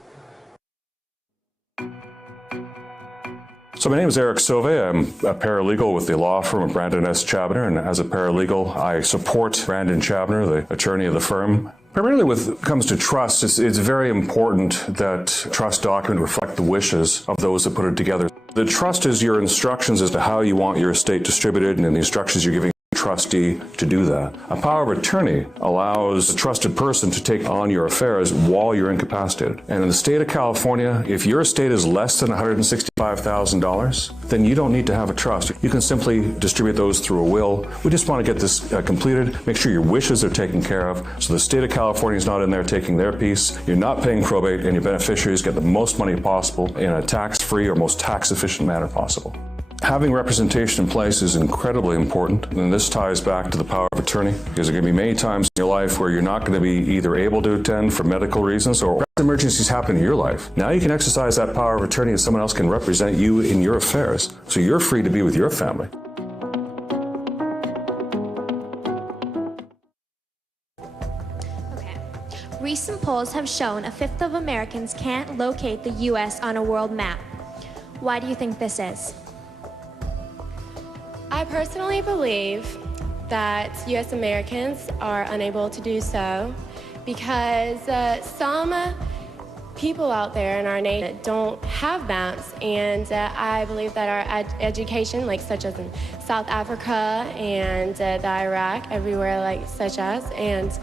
So my name is Eric Sauve. I'm a paralegal with the law firm of Brandon S. Chabner, and as a paralegal, I support Brandon Chabner, the attorney of the firm. Primarily when it comes to trust, it's very important that trust document reflect the wishes of those that put it together. The trust is your instructions as to how you want your estate distributed, and the instructions you're giving trustee to do that. A power of attorney allows a trusted person to take on your affairs while you're incapacitated. And in the state of California, if your estate is less than $165,000, then you don't need to have a trust. You can simply distribute those through a will. We just want to get this completed, make sure your wishes are taken care of, so the state of California is not in there taking their piece. You're not paying probate, and your beneficiaries get the most money possible in a tax-free or most tax-efficient manner possible. Having representation in place is incredibly important, and this ties back to the power of attorney, because there are going to be many times in your life where you're not going to be either able to attend for medical reasons or emergencies happen in your life. Now you can exercise that power of attorney and someone else can represent you in your affairs, so you're free to be with your family. Recent polls have shown a fifth of Americans can't locate the U.S. on a world map. Why do you think this is? I personally believe that U.S. Americans are unable to do so because some people out there in our nation don't have maps, and I believe that our education, like such as in South Africa and the Iraq, everywhere like such as, and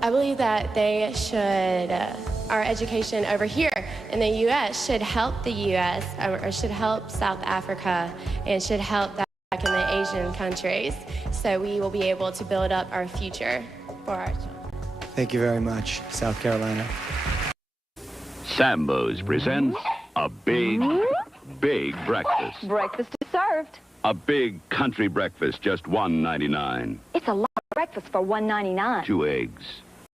I believe that they should, our education over here in the U.S. should help the U.S. or should help South Africa and should help back in the Asian countries, so we will be able to build up our future for our children. Thank you very much, South Carolina. Sambo's presents a big breakfast. Breakfast is served. A big country breakfast, just $1.99. It's a lot of breakfast for $1.99. 2 eggs,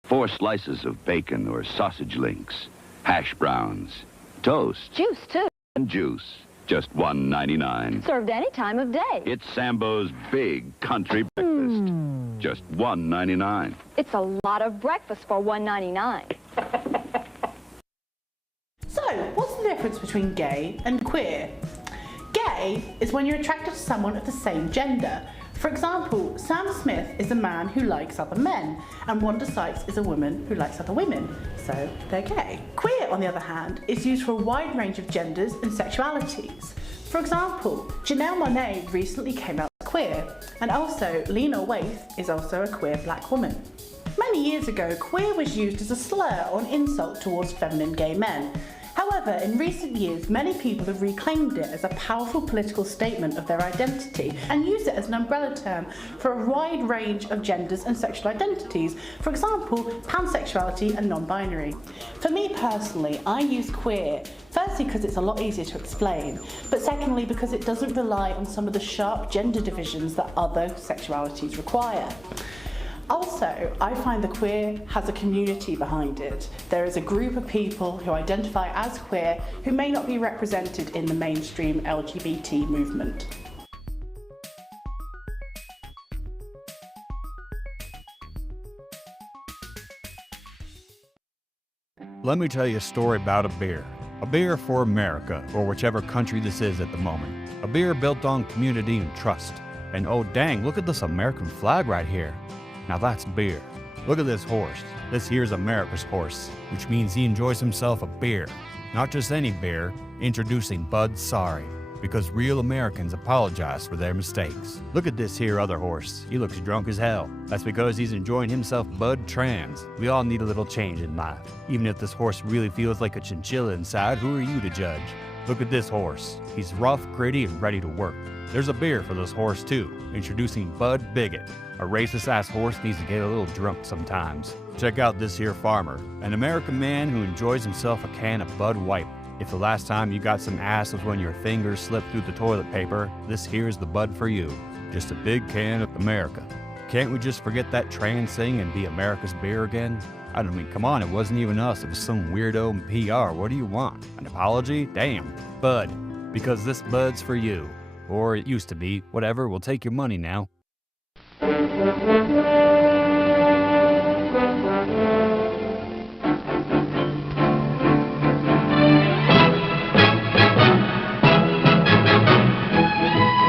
4 slices of bacon or sausage links, hash browns, toast. Juice, too. And juice. Just $1.99. Served any time of day. It's Sambo's big country breakfast. Just $1.99. It's a lot of breakfast for $1.99. So, what's the difference between gay and queer? Gay is when you're attracted to someone of the same gender. For example, Sam Smith is a man who likes other men, and Wanda Sykes is a woman who likes other women, so they're gay. Queer, on the other hand, is used for a wide range of genders and sexualities. For example, Janelle Monáe recently came out as queer, and also Lena Waithe is also a queer black woman. Many years ago, queer was used as a slur or an insult towards feminine gay men. However, in recent years, many people have reclaimed it as a powerful political statement of their identity and use it as an umbrella term for a wide range of genders and sexual identities. For example, pansexuality and non-binary. For me personally, I use queer, firstly because it's a lot easier to explain, but secondly because it doesn't rely on some of the sharp gender divisions that other sexualities require. Also, I find the queer has a community behind it. There is a group of people who identify as queer who may not be represented in the mainstream LGBT movement. Let me tell you a story about a beer. A beer for America, or whichever country this is at the moment. A beer built on community and trust. And oh dang, look at this American flag right here. Now that's beer. Look at this horse. This here's America's horse, which means he enjoys himself a beer. Not just any beer, introducing Bud Sorry. because real Americans apologize for their mistakes. Look at this here other horse. He looks drunk as hell. That's because he's enjoying himself Bud Trans. We all need a little change in life. Even if this horse really feels like a chinchilla inside, who are you to judge? Look at this horse. He's rough, gritty, and ready to work. There's a beer for this horse too. Introducing Bud Bigot. A racist-ass horse needs to get a little drunk sometimes. Check out this here farmer, an American man who enjoys himself a can of Bud White. If the last time you got some ass was when your fingers slipped through the toilet paper, this here's the Bud for you. Just a big can of America. Can't we just forget that trans thing and be America's beer again? I mean, come on, it wasn't even us. It was some weirdo in PR. What do you want? An apology? Damn. Bud. Because this Bud's for you. Or it used to be. Whatever, we'll take your money now.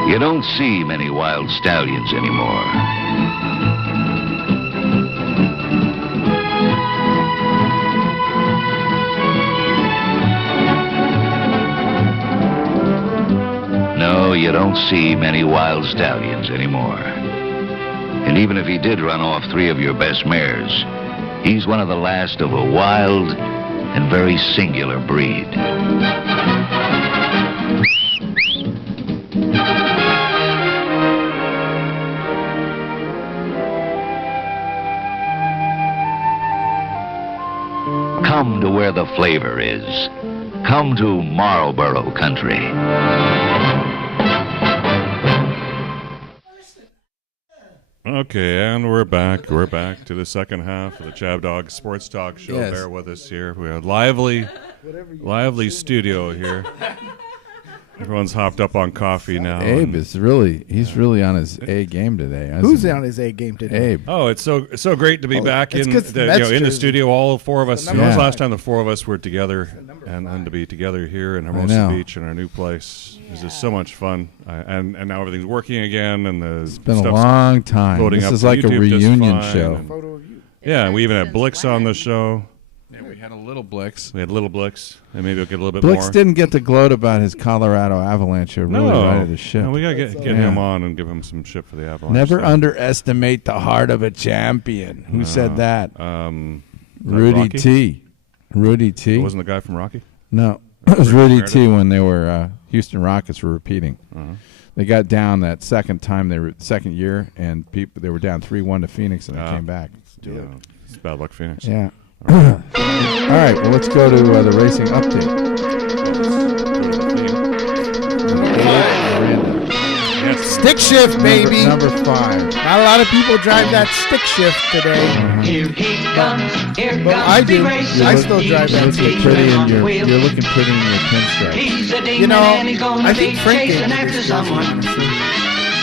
You don't see many wild stallions anymore. No, you don't see many wild stallions anymore. And even if he did run off 3 of your best mares, he's one of the last of a wild and very singular breed. Come to where the flavor is. Come to Marlboro country. Okay, and we're back. We're back to the second half of the Chab Dog Sports Talk Show. Yes. Bear with us here. We have lively studio here. Everyone's hopped up on coffee now. Abe is he's really on his A game today. Who's on his A game today? Abe. Oh, it's so great to be back in the studio. All 4 of us. When was the last time the 4 of us were together, and to be together here in Hermosa Beach in our new place is just so much fun. And now everything's working again, and it's been a long time. This is like a reunion show. Yeah, we even had Blix on the show. Yeah, we had a little Blix. And maybe we'll get a little bit Blix more. didn't get to gloat about his Colorado Avalanche. Really righted his ship. No, we got to get him on and give him some shit for the Avalanche. Never underestimate the heart of a champion. Who said that? Rudy T. Rudy T. Wasn't the guy from Rocky? No. It was Rudy T. when they were Houston Rockets were repeating. They got down that second year, and they were down 3-1 to Phoenix, and they came back. It's bad luck, Phoenix. Yeah. All right, well, let's go to the racing update. Stick shift, baby. Number 5. Not a lot of people drive that stick shift today. Here he comes, here comes I do. I still drive that stick shift. You're looking pretty in your pinstripe. You know, I think Frank gave me this stuff.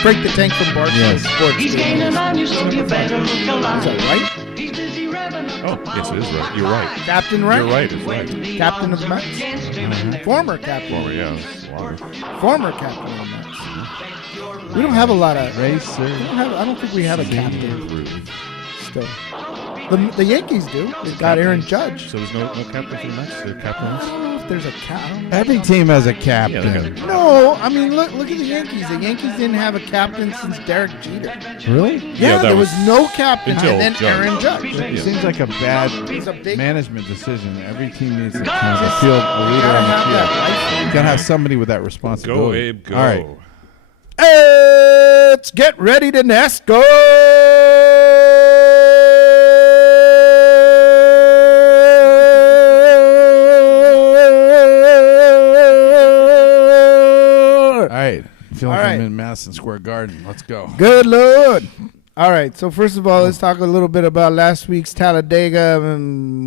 Frank the Tank from Barstool Sports. He's gaining on you, so you better look alive. Is that right? Oh, yes, it is right. You're right. Captain Wright. You're right. It's right. Captain of the Mets. Former captain. Former captain of the Mets. We don't have a lot of racers. I don't think we have a captain still. The Yankees do. They've got Aaron Judge. So there's no captain for the Mets? They're captains? I don't know if there's a captain. Every team has a captain. No, I mean, look at the Yankees. The Yankees didn't have a captain since Derek Jeter. Really? Yeah, there was no captain, and then Aaron Judge. It seems like a bad management decision. Every team needs to kind of field a leader on the field. You got to have somebody with that responsibility. Go, Abe, go. All right. Let's get ready to NASCAR. All right. I feel like I'm in Madison Square Garden. Let's go. Good Lord. All right. So first of all, let's talk a little bit about last week's Talladega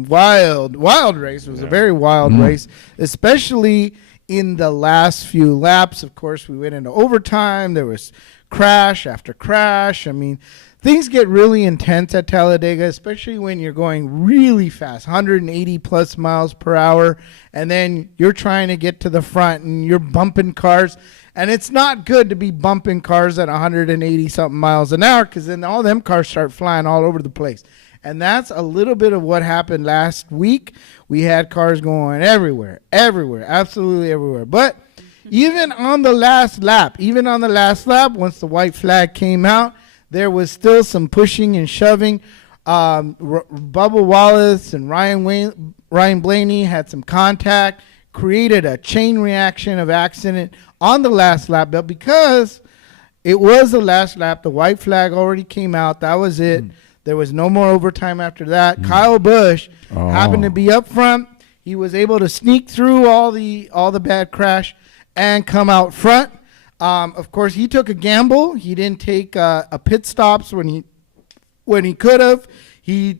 wild race. It was a very wild race, especially in the last few laps. Of course, we went into overtime. There was crash after crash. I mean, things get really intense at Talladega, especially when you're going really fast, 180 plus miles per hour, and then you're trying to get to the front and you're bumping cars. And it's not good to be bumping cars at 180 something miles an hour, because then all them cars start flying all over the place. And that's a little bit of what happened last week. We had cars going everywhere, absolutely everywhere. But even on the last lap, once the white flag came out, there was still some pushing and shoving. Bubba Wallace and Ryan Blaney had some contact, created a chain reaction of accident on the last lap, but because it was the last lap, the white flag already came out. That was it. There was no more overtime after that. Kyle Busch happened to be up front. He was able to sneak through all the bad crash and come out front. Of course, he took a gamble. He didn't take a pit stops when he could have. He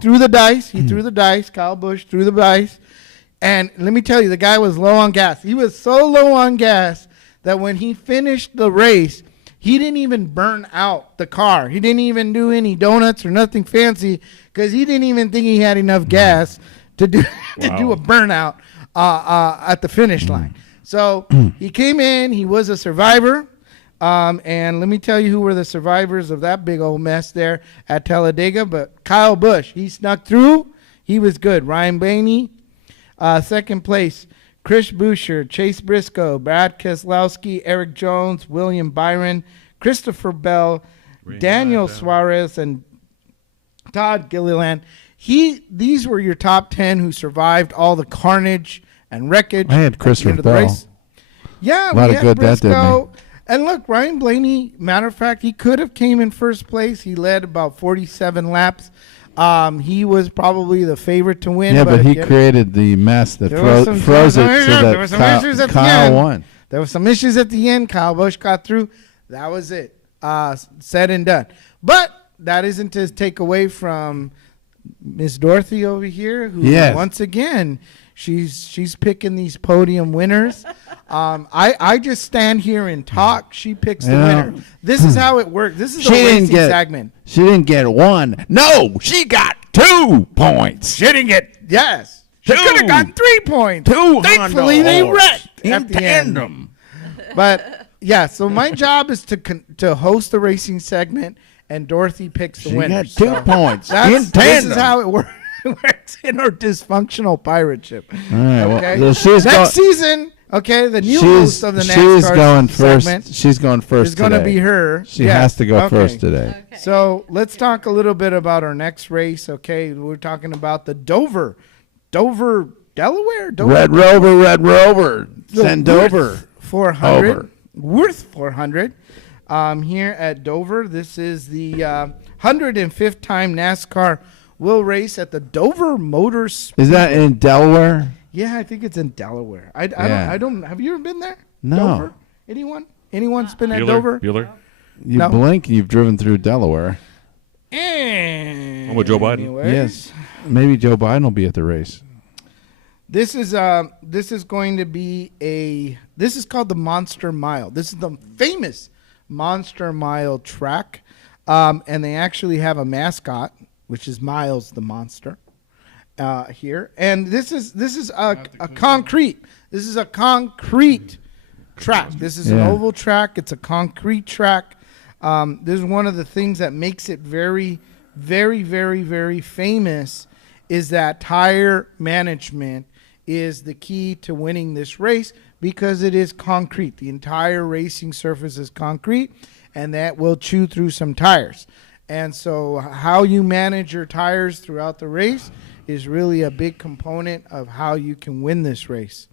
threw the dice. He threw the dice. Kyle Busch threw the dice. And let me tell you, the guy was low on gas. He was so low on gas that when he finished the race, he didn't even burn out the car. He didn't even do any donuts or nothing fancy because he didn't even think he had enough gas to do a burnout at the finish line. So he came in. He was a survivor. And let me tell you who were the survivors of that big old mess there at Talladega. But Kyle Busch, he snuck through. He was good. Ryan Blaney, second place. Chris Buescher, Chase Briscoe, Brad Keselowski, Eric Jones, William Byron, Christopher Bell, Daniel Suarez, and Todd Gilliland. These were your top 10 who survived all the carnage and wreckage. I had Christopher Bell. Race. Yeah, a lot of good Briscoe. that did me. And look, Ryan Blaney, matter of fact, he could have came in first place. He led about 47 laps. He was probably the favorite to win. Yeah, but he created the mess that froze it so that Kyle won. There were some issues at the end. Kyle Busch got through. That was it. Said and done. But that isn't to take away from Miss Dorothy over here, who once again, she's picking these podium winners. I just stand here and talk. She picks the winner. This is how it works. This is the racing segment. She didn't get one. No, she got 2 points. She didn't get, yes. She could have gotten 3 points. Thankfully, they wrecked in tandem. But, yeah, so my job is to host the racing segment, and Dorothy picks the winner. She got 2 points in tandem. This is how it works in our dysfunctional pirate ship. All right, okay? Well, next season, okay, the new host of the NASCAR segment. She's going first. It's going to be her. She has to go first today. Okay. So let's talk a little bit about our next race. Okay, we're talking about the Dover, Delaware. Red Rover. Send Dover 400. Worth 400. Here at Dover, this is the 105th time NASCAR will race at the Dover Motor Speedway. Is that in Delaware? Yeah, I think it's in Delaware. I don't. Have you ever been there? No. Dover? Anyone? Anyone's been at Dover? Bueller? You blink and you've driven through Delaware. And with Joe Biden? anyways, Yes. Maybe Joe Biden will be at the race. This is going to be this is called the Monster Mile. This is the famous Monster Mile track. And they actually have a mascot, which is Miles the Monster. Here, and this is a concrete. This is a concrete track. This is an oval track. It's a concrete track. This is one of the things that makes it very, very, very, very famous. Is that tire management is the key to winning this race because it is concrete. The entire racing surface is concrete, and that will chew through some tires. And so, how you manage your tires throughout the race is really a big component of how you can win this race.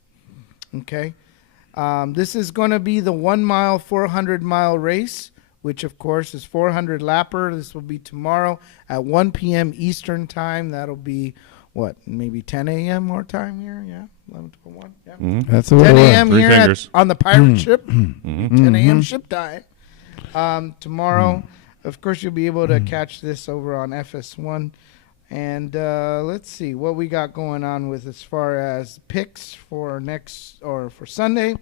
Okay. This is going to be the 1 mile, 400 mile race, which of course is 400 lapper. This will be tomorrow at 1 p.m. Eastern time. That'll be maybe 10 a.m. our time here? Yeah. 11 to 1. Yeah. Mm-hmm. That's what 10 a.m. here on the pirate Mm-hmm. ship. 10 a.m. ship time. Tomorrow, of course, you'll be able to catch this over on FS1. And let's see what we got going on with as far as picks for for Sunday.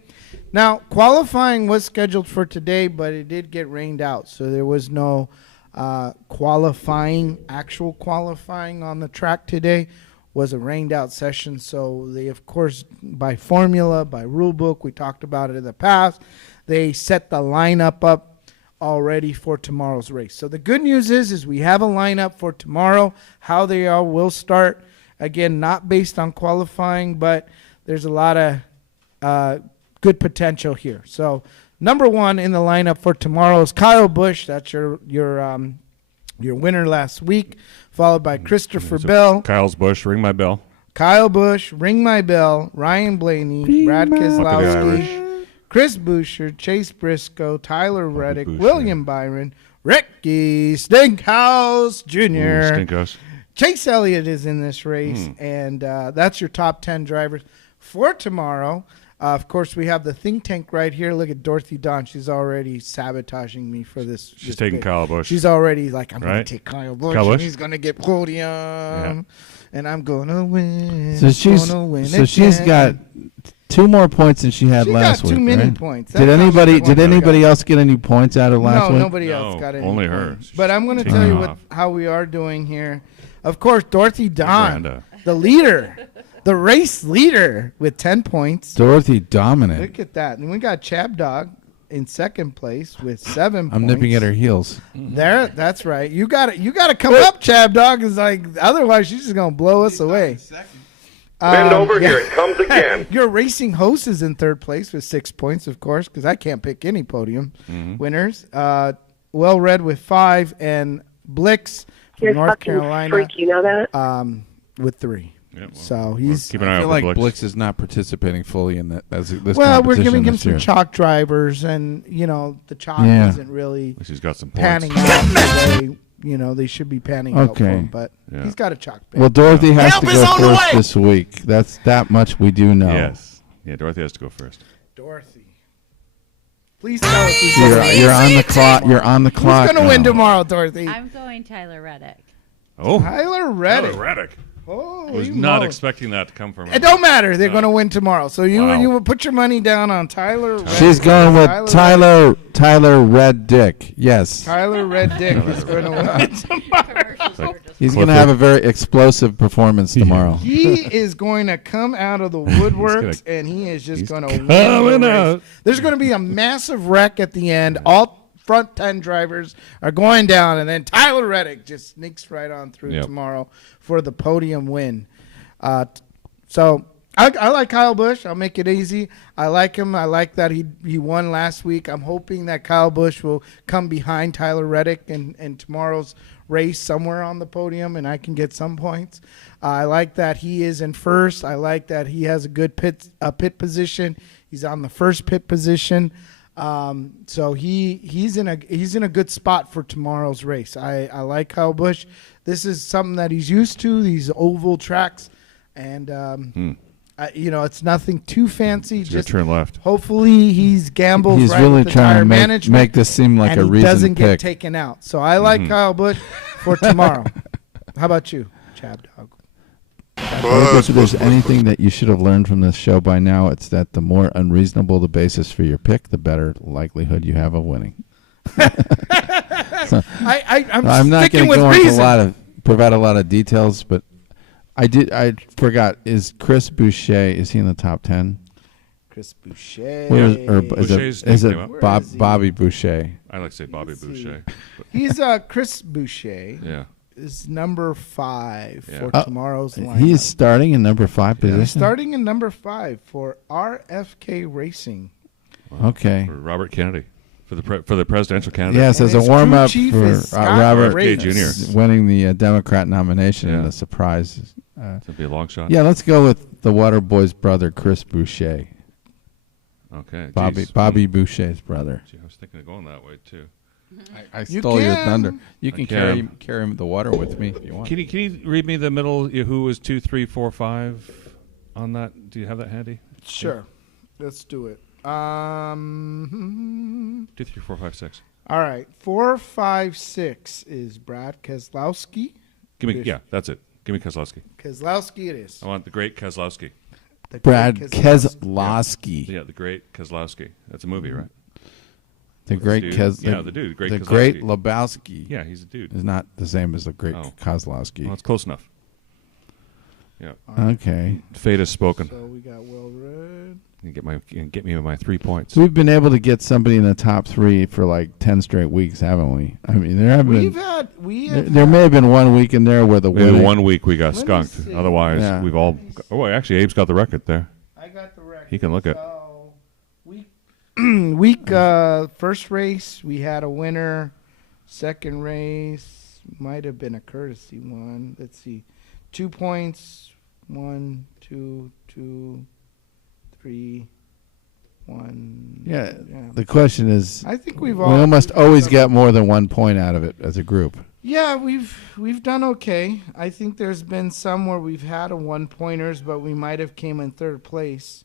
Now, qualifying was scheduled for today, but it did get rained out, so there was no actual qualifying on the track today. Was a rained out session, so they, of course, by formula, by rule book, we talked about it in the past, they set the lineup up already for tomorrow's race. So the good news is we have a lineup for tomorrow. How they all will start, again, not based on qualifying, but there's a lot of good potential here. So number 1 in the lineup for tomorrow is Kyle Busch. That's your winner last week, followed by Christopher Bell. Kyle's Busch, ring my bell. Kyle Busch, ring my bell. Ryan Blaney, Brad Keselowski, Chris Buescher, Chase Briscoe, Tyler Reddick, William Byron, Ricky Stinkhouse Jr. Stinkhouse. Chase Elliott is in this race, and that's your top 10 drivers for tomorrow. Of course, we have the think tank right here. Look at Dorothy Dawn. She's already sabotaging me for this. She's taking Kyle Busch. She's already like, I'm right? going to take Kyle Busch, and he's going to get podium, and I'm going to win. So she's got 2 more points than she had last week. She got too many right? points. Did anybody else get any points out of last week? No, nobody else got any only points. her. But I'm going to tell you how we are doing here. Of course, Dorothy Dawn, the leader. The race leader with 10 points. Dorothy dominant. Look at that. And we got Chab Dog in second place with 7 points. I'm nipping at her heels. There, that's right. You got to come up, Chab Dog. Is like otherwise she's just gonna blow us away. Bend over here. It comes again. Your racing host is in third place with 6 points, of course, because I can't pick any podium winners. Well Read with 5 and Blix from North Carolina. Freak, you know that? With 3. Yeah, so he's. Keep an eye I feel out for like Blix is not participating fully in that. This we're giving him this some year. chalk drivers, and the chalk isn't really She's got some panning points. out the way they should be panning out for him. But he's got a chalk. Well, Dorothy has to go first this week. That's that much we do know. Yes. Yeah, Dorothy has to go first. Dorothy, please tell us. You're on the clock. You're on the clock. Who's gonna win tomorrow, Dorothy? I'm going Tyler Reddick. Oh, Tyler Reddick. Tyler Reddick. Oh, I was not expecting that to come from her. It don't matter. They're going to win tomorrow. So you will put your money down on Tyler Reddick. She's going with Tyler Red Dick. Yes. Tyler Red Dick is going to win tomorrow. He's going to have a very explosive performance tomorrow. He is going to come out of the woodworks, and he is just going to win the race. There's going to be a massive wreck at the end. All front 10 drivers are going down, and then Tyler Reddick just sneaks right on through tomorrow for the podium win. So I like Kyle Busch. I'll make it easy. I like him. I like that he won last week. I'm hoping that Kyle Busch will come behind Tyler Reddick in tomorrow's race somewhere on the podium, and I can get some points. I like that he is in first. I like that he has a good pit position. He's on the first pit position. So he's in a good spot for tomorrow's race. I like Kyle Busch. This is something that he's used to, these oval tracks, and it's nothing too fancy. Just turn left. Hopefully he's gambled. He's right really with the trying tire to management, make this seem like and a he reasoned doesn't pick. get taken out. So I like Kyle Busch for tomorrow. How about you, Chab Dog? If there's anything that you should have learned from this show by now, it's that the more unreasonable the basis for your pick, the better likelihood you have of winning. I'm not going to go into provide a lot of details, but I forgot. Is Chris Boucher? Is he in the top 10? Chris Boucher. Is it Bobby Boucher? I like to say Bobby Boucher. He's Chris Boucher. Yeah. Is number 5 for tomorrow's lineup. He's starting in number 5 position. He's starting in number 5 for RFK Racing. Okay. For Robert Kennedy. For the presidential candidate. Yes, as a warm-up for Robert Jr. winning the Democrat nomination and the surprise. It'll be a long shot. Yeah, let's go with the Water Boy's brother, Chris Boucher. Okay. Bobby Boucher's brother. Gee, I was thinking of going that way, too. I stole your thunder. You can carry the water with me if you want. Can you read me the middle? Who was 2, 3, 4, 5 on that? Do you have that handy? Sure. Let's do it. 2, 3, 4, 5, 6. All right. 4, 5, 6 is Brad Keselowski. That's it. Give me Keselowski. Keselowski it is. I want the great Keselowski. Brad Keselowski. Yeah, the great Keselowski. That's a movie, right? The great the dude. The great Lebowski. Yeah, he's a dude. Is not the same as the great Kozlowski. Well, it's close enough. Yeah. Okay. Fate has spoken. So we got Well Read. Get me my 3 points. So we've been able to get somebody in the top 3 for like 10 straight weeks, haven't we? I mean, there may have been 1 week in there where maybe 1 week we got skunked. Otherwise, we've all. Oh, actually, Abe's got the record there. I got the record. He can look at. First race, we had a winner. Second race might have been a courtesy one. Let's see. 2 points. 1, 2, 2, 3, 1. Yeah. The question is, I think we almost always get more than 1 point out of it as a group. Yeah, we've done okay. I think there's been some where we've had a 1-pointers, but we might have came in third place.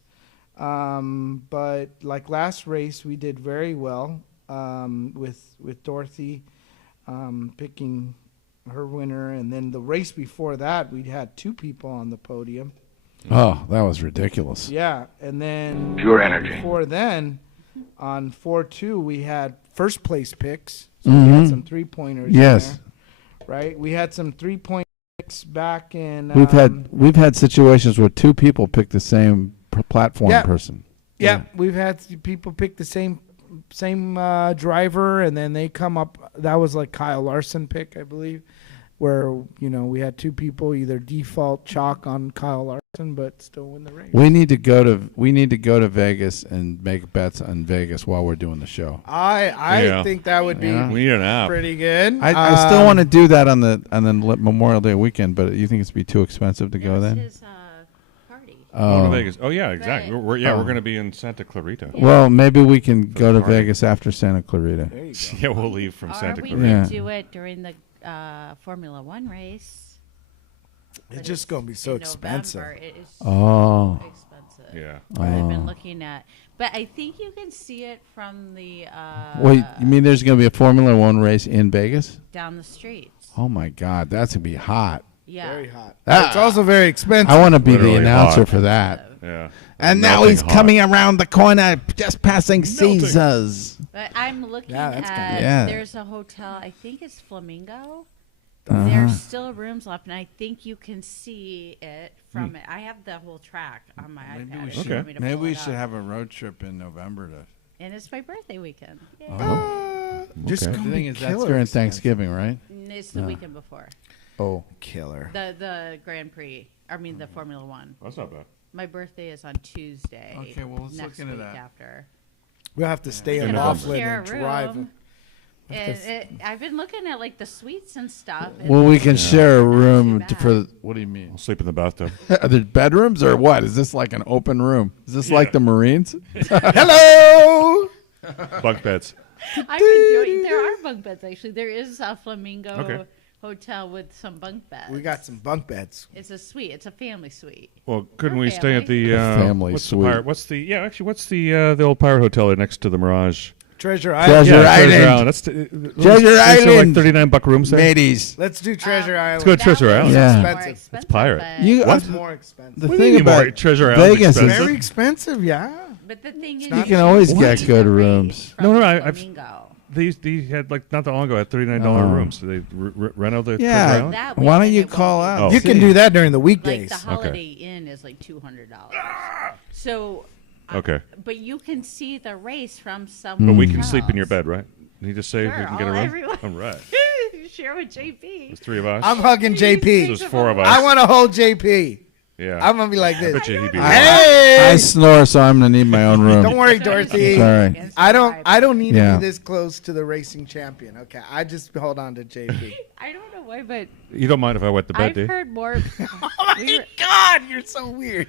But like last race, we did very well with Dorothy picking her winner, and then the race before that, we had 2 people on the podium. Oh, that was ridiculous. Yeah, and then Pure energy. Before then, on 4-2, we had first place picks. So we had some 3-pointers. Yes. There, right. We had some 3-point picks back in. We've had situations where 2 people pick the same platform person. Yeah, we've had people pick the same driver, and then they come up. That was like Kyle Larson pick, I believe, where we had 2 people either default chalk on Kyle Larson, but still win the race. We need to go to Vegas and make bets on Vegas while we're doing the show. I think that would be pretty good. I still want to do that on the Memorial Day weekend, but you think it's be too expensive to go then? His party. To Vegas. Oh yeah, exactly. We're going to be in Santa Clarita. Well, maybe we can go to Vegas after Santa Clarita. Yeah, we'll leave from Santa Clarita. Or we could do it during the Formula One race. It's just going to be so expensive. It is so expensive. Yeah. I've been looking at, but I think you can see it from the. Wait, you mean there's going to be a Formula One race in Vegas? Down the streets. Oh my God, that's going to be hot. Yeah. Very hot. It's also very expensive. I want to be Literally the announcer hot. for that. Yeah. And now he's coming around the corner, just passing Caesars. But I'm looking that's at. There's a hotel. I think it's Flamingo. There's still rooms left, and I think you can see it from it. I have the whole track on my iPad. Maybe we should have a road trip in November And it's my birthday weekend. Just the thing is, that's during Thanksgiving, right? It's the weekend before. Oh, killer! The Grand Prix. I mean the Formula One. That's not bad. My birthday is on Tuesday. Okay, well let's next look into week that. After. We'll have to stay in We can all Laughlin share and a drive. room. And I've been looking at like the suites and stuff. And Well, we can share a room for. What do you mean? I'll sleep in the bathtub. Are there bedrooms or what? Is this like an open room? Is this like the Marines? Hello. Bunk beds. I've been doing. There are bunk beds actually. There is a Flamingo hotel with some bunk beds. We got some bunk beds. It's a suite. It's a family suite. Well, couldn't we stay at the family what's suite? The pirate, what's the old pirate hotel next to the Mirage? Treasure Island. Treasure Island. That's Treasure Island. Like $39 rooms there. Mateys. Let's do Treasure Island. Let's go to Treasure Island. Yeah. Expensive. It's pirate. What's more expensive? The What do you thing mean about more? Treasure Island Vegas is Very expensive, yeah. But the thing is, you can always get good rooms. No, I've these had like not that long ago had $39 rooms. So they rent out the Treasure Island. Why don't you call out? You can do that during the Like weekdays. the Holiday Inn is like $200. So. Okay. But you can see the race from some. But we can sleep in your bed, right? Did you just say Sure, we can get a room? everyone. All right. Share with JP. There's 3 of us. I'm hugging JP. There's 4 of us. I want to hold JP. Yeah. I'm gonna be like this. I bet you he'd be Hey! I snore, so I'm gonna need my own room. Don't worry, Dorothy. Sorry. I don't need to Yeah. be this close to the racing champion. Okay, I just hold on to JP. I don't know why, but You don't mind if I wet the bed, I've do you? heard more. Oh my God, you're so weird.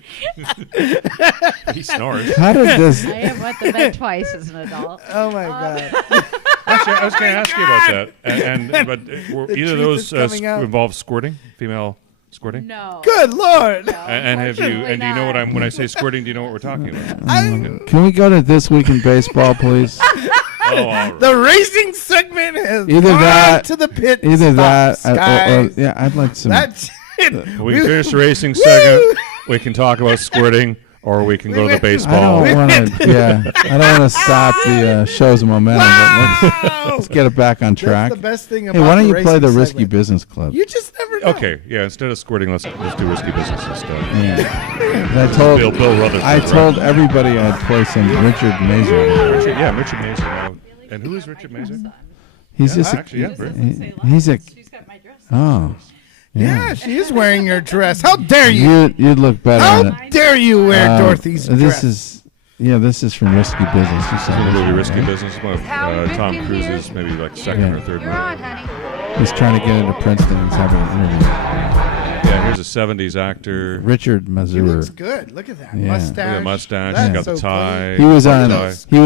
He snores. How did this? I have wet the bed twice as an adult. Oh my God. Actually, I was going to ask you about that. But were The either of truth those is coming out. involve squirting, female squirting? No. Good Lord. No, And have you? And do you know what I'm when I say squirting? Do you know what we're talking about? Can we go to This Week in Baseball, please? Oh, all right. The racing segment has Either gone that, to the pit. either that, Guys. yeah, I'd like some. That's it. We can finish the racing second. We can talk about squirting, or we can go to the baseball. I don't want to. Yeah, I don't want to stop the show's momentum. But let's get it back on track. That's the best thing Hey, about why don't the you play the racing Risky segment. Business Club? You just never know. Okay, yeah. Instead of squirting, let's do risky business instead. Yeah. And I told Bill Rutherford, I right? told everybody I'd play some Richard Masur. Richard Masur. And who is Richard Masur? He's just actually, he's a. Oh. Yeah, she is wearing your dress. How dare you? You'd look better. How in it. dare you wear Dorothy's dress? This is. Yeah, this is from Risky Business. You saw The this movie one, Risky right? Business, one of Tom Cruise's maybe like second or third movie. He's trying to get into Princeton. He's having an interview. Yeah, here's a 70s actor. Richard Masur. He looks good. Look at that mustache. Look at the mustache. That's He's got so the tie. He was on. Glasses. He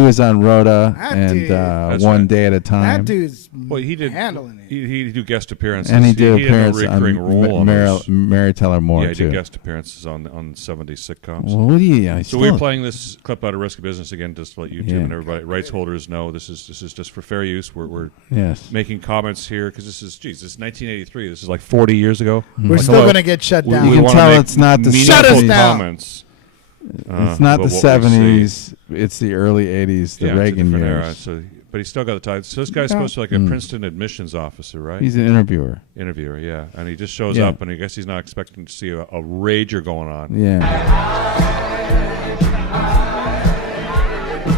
was on Rhoda That and dude. One Day at a Time. That dude's Well, he did handling it. He do guest appearances, And he did had appearance no recurring on role on those. Mary Tyler Moore Yeah, he too. did guest appearances on 70s sitcoms. Well, what do you? So we're playing this clip out of Risky Business again, just to let YouTube and everybody, rights holders, know this is just for fair use. We're Yes. making comments here because this is 1983. This is like 40 years ago. We're still going to get shut down. You can tell it's not the Shut us down. Comments. It's not the about what we 70s. It's the early 80s, the Yeah, it's a Reagan different years. era, so, but he's still got the tie. So this guy's supposed to be like a Princeton admissions officer, right? He's an interviewer. Interviewer, yeah. And he just shows Yeah. up, and I guess he's not expecting to see a rager going on. Yeah.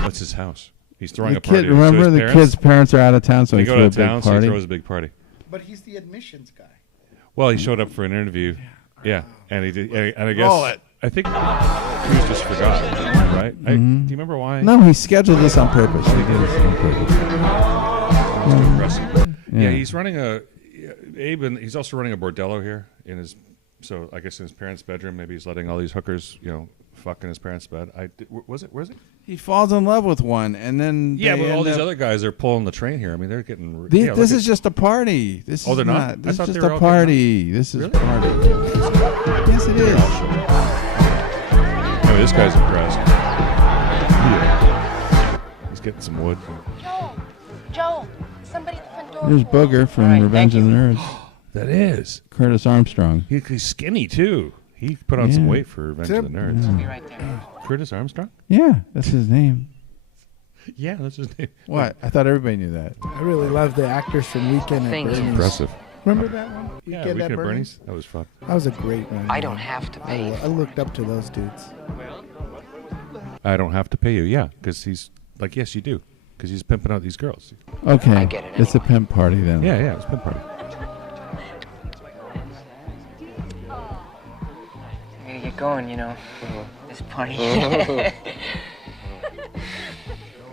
That's his house. He's throwing The a party. kid, remember, so his the kid's parents are out of town, so they he go threw to a big town, so he party. throws a big party. But he's the admissions guy. Well, he showed up for an interview. Yeah, and he did. And I guess Roll it. I think he just forgot, right? Do you remember why? No, he scheduled this on purpose. He did this on purpose. Impressive. Yeah. Yeah, he's running Abe, and he's also running a bordello here in his. So I guess in his parents' bedroom, maybe he's letting all these hookers, fuck in his parents' bed. Where's it? He falls in love with one, and then Yeah, they but all end these up- other guys are pulling the train here. I mean, they're getting. This is just a party. This is they're not? I This thought is they just were a all party. This is a party. Yes, it is. I mean, this guy's impressed. He's getting some wood. Joel, somebody at the front door. There's Booger from Revenge of the Nerds. That is Curtis Armstrong. He's skinny too. He put on some weight for Revenge of the Nerds. Yeah. I'll be right there. Curtis Armstrong? Yeah, that's his name. Yeah, that's his name. What? I thought everybody knew that. I really love the actors from Weekend at Thank you. Bernie's. Impressive. Remember that one? Yeah, Weekend at Bernie's. That was fun. That was a great one. I don't have to pay. I looked up to those dudes. I don't have to pay you. Yeah, because he's like, yes, you do, because he's pimping out these girls. Okay, I get it it's a pimp party then. Yeah, it's a pimp party. I gotta get going, this party.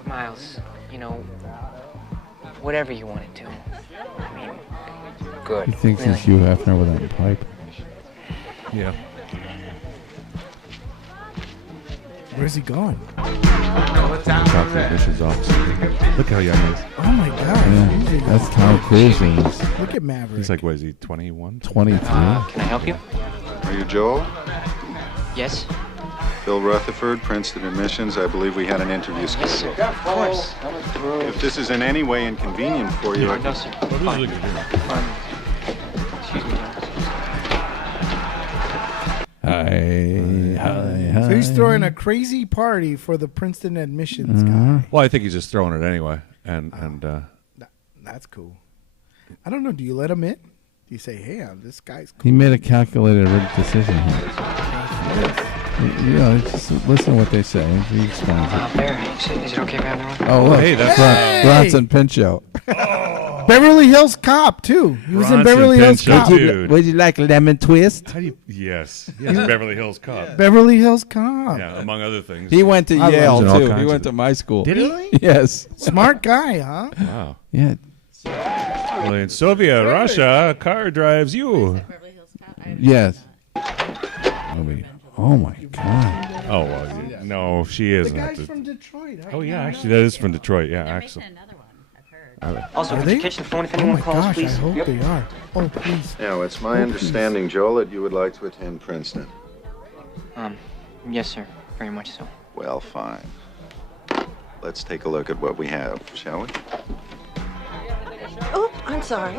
Miles, whatever you want to do. I mean, good. He thinks really. he's Hugh Hefner with that pipe. Yeah. Where's he going? Top the admissions office. Look how young he is. Oh my God! Yeah, that's Tom Cruise. Look at Maverick. He's like, what is he, 21? 23. Can I help you? Are you Joel? Yes. Bill Rutherford, Princeton Admissions. I believe we had an interview scheduled. Of course. If this is in any way inconvenient for you, I No, can... sir. Fine. Excuse me. Hi. So he's throwing a crazy party for the Princeton admissions guy. Well, I think he's just throwing it anyway, and That's cool. I don't know. Do you let him in? Do you say, "Hey, this guy's cool"? He made a calculated decision here. Just listen to what they say. He explains it. There. Is it okay if I have the room? Oh, look. hey, that's Bronson Pinchot. Beverly Hills Cop too. He was in Bronson Beverly Hills Pinchot, Cop. dude. Would you like lemon twist? How do you? Yes, Beverly Hills Cop. Beverly Hills Cop. Yeah, among other things. He went to I Yale love it. too. He went to my school. Did he? Yes. Smart guy, huh? Wow. Yeah. Well, in Soviet Russia, a car drives you. Yes. Oh my God. Oh well, no, she The isn't. guy's from Detroit. How Oh do you yeah, not actually, know? that is from Detroit. Yeah, Axel. Also, Are could they? you catch the phone if Oh anyone my calls, gosh! please? I hope they are. Oh please. Now, it's my understanding, Joel, that you would like to attend Princeton. Yes, sir. Very much so. Well, fine. Let's take a look at what we have, shall we? Oh, I'm sorry.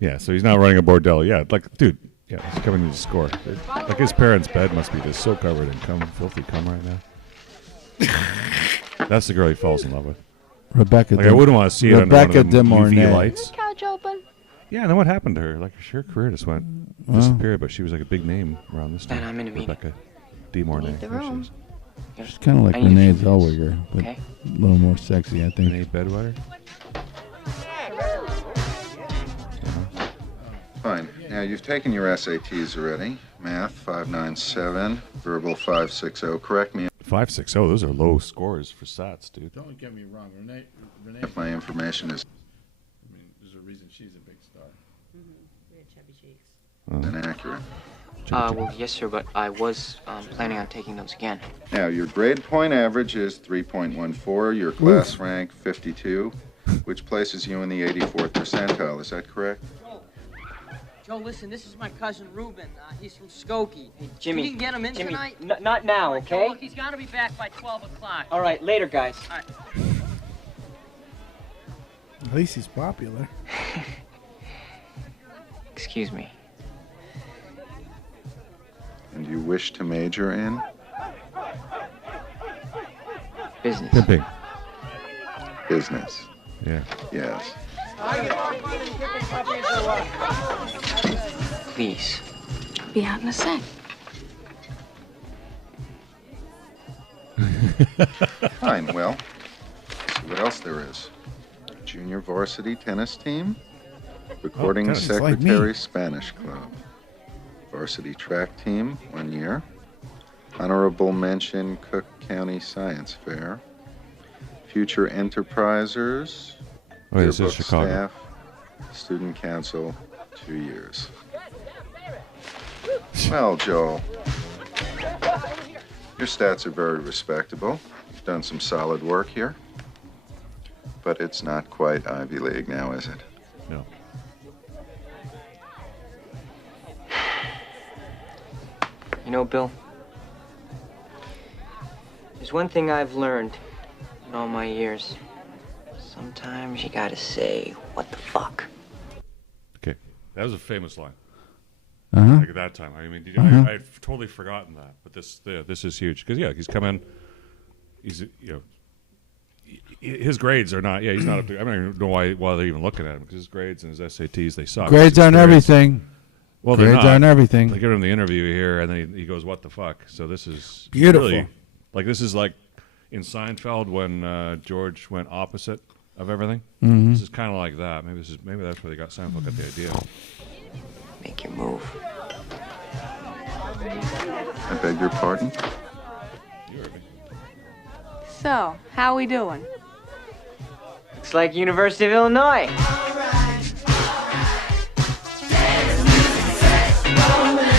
Yeah, so he's not running a bordello. Yeah, like, dude, yeah, he's coming to the score. Like his parents' bed must be just so covered in cum, filthy cum right now. That's the girl he falls in love with. Rebecca. Like, I wouldn't want to see it under one of them UV lights. Couch open. Yeah, and then what happened to her? Like, her career just disappeared, but she was like a big name around this time. Man, I'm in a meeting. Rebecca De Mornay. Leave the room. She's kind of like I need a Renee few minutes. Zellweger, but Okay. a little more sexy, I think. Renee Bedwetter? Fine. Now, you've taken your SATs already. Math 597. Verbal 560. Correct me 560. Those are low scores for Sats, dude. Don't get me wrong, Renee. if my information is I mean, there's a reason she's a big star. We had chubby cheeks. inaccurate. Well, yes, sir, but I was planning on taking those again. Now, your grade point average is 3.14. Your class rank 52, which places you in the 84th percentile. Is that correct? Joe, listen, this is my cousin Ruben. He's from Skokie. Hey, Jimmy. You can get him in Jimmy, tonight? not now, okay? Joe, look, he's got to be back by 12 o'clock. All right, later, guys. All right. At least he's popular. Excuse me. And you wish to major in? Business. Pimping. Business. Yeah. Yes. Please. I'll be out in a sec. Fine, well, let's see what else there is. Junior varsity tennis team, recording tennis, like secretary me. Spanish club, varsity track team, 1 year, honorable mention Cook County Science Fair, future enterprisers, Oh, this is yearbook Chicago. staff, student council, 2 years. Well, Joel, your stats are very respectable. You've done some solid work here. But it's not quite Ivy League now, is it? No. You know, Bill, there's one thing I've learned in all my years. Sometimes you gotta say, what the fuck? Okay. That was a famous line. Uh-huh. Like at that time. I mean, I've totally forgotten that. But this is huge. Because, yeah, he's come in. He's, his grades are not, he's not up to, I don't even know why they're even looking at him. Because his grades and his SATs, they suck. Grades aren't everything. Well, grades aren't everything. They give him the interview here, and then he goes, "What the fuck?" So this is Beautiful. Really, this is like in Seinfeld when George went opposite of everything. Mhm. This is kind of like that. Maybe that's where they got Seinfeld got the idea. Make your move. I beg your pardon? You heard me. So, how we doing? Looks like University of Illinois.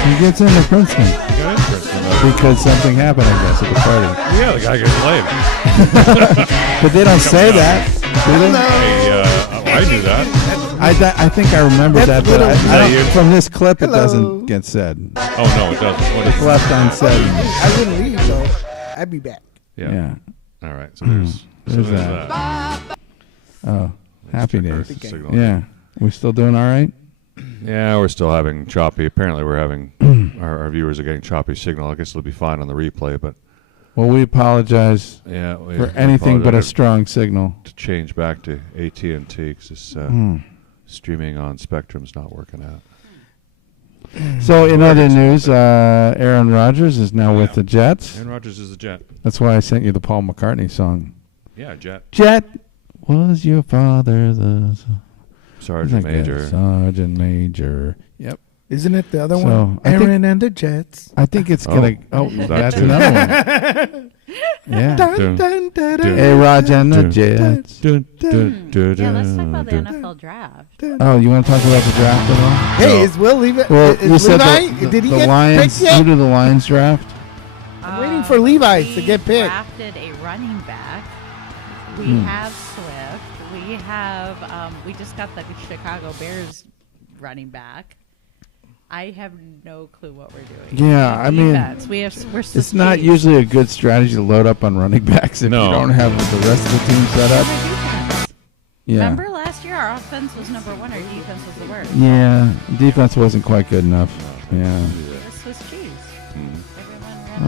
He gets into Princeton. Because something happened, I guess, at the party. Yeah, the guy gets laid. But they don't say that, do they? I knew that. I think I remember that, but I don't, from this clip, it doesn't get said. Oh, no, it doesn't. What It's left unsaid. I wouldn't leave, though. I'd be back. Yeah. All right. So there's that. Oh, happy days. Signal. Yeah. We still doing all right? Yeah, we're still having choppy. Apparently, we're having our viewers are getting choppy signal. I guess it'll be fine on the replay, but Well, we apologize for anything but a strong signal. To change back to AT&T because this streaming on Spectrum's not working out. So, in other news, Aaron Rodgers is now with the Jets. Aaron Rodgers is the Jet. That's why I sent you the Paul McCartney song. Yeah, Jet. Jet, was your father the Sergeant Major? Sergeant Major. Yep. Isn't it the other So, one? I think- Aaron and the Jets. I think it's gonna. Oh, that that's too? another one. Yeah. Dun, dun, dun, dun. Hey, Raj and the Jets. Yeah, let's talk about the NFL draft. Oh, you want to talk about the draft at all? Hey, is Will Levi? Well, is you said Levi? Did he the get Lions? picked yet? Who did the Lions draft? I'm waiting for Levi to get picked. Drafted a running back. We have Swift. We have. We just got the Chicago Bears running back. I have no clue what we're doing. Yeah, I mean, it's not usually a good strategy to load up on running backs if you don't have the rest of the team set up. Yeah. Remember last year our offense was number one, our defense was the worst. Yeah, defense wasn't quite good enough. Yeah. This was cheese.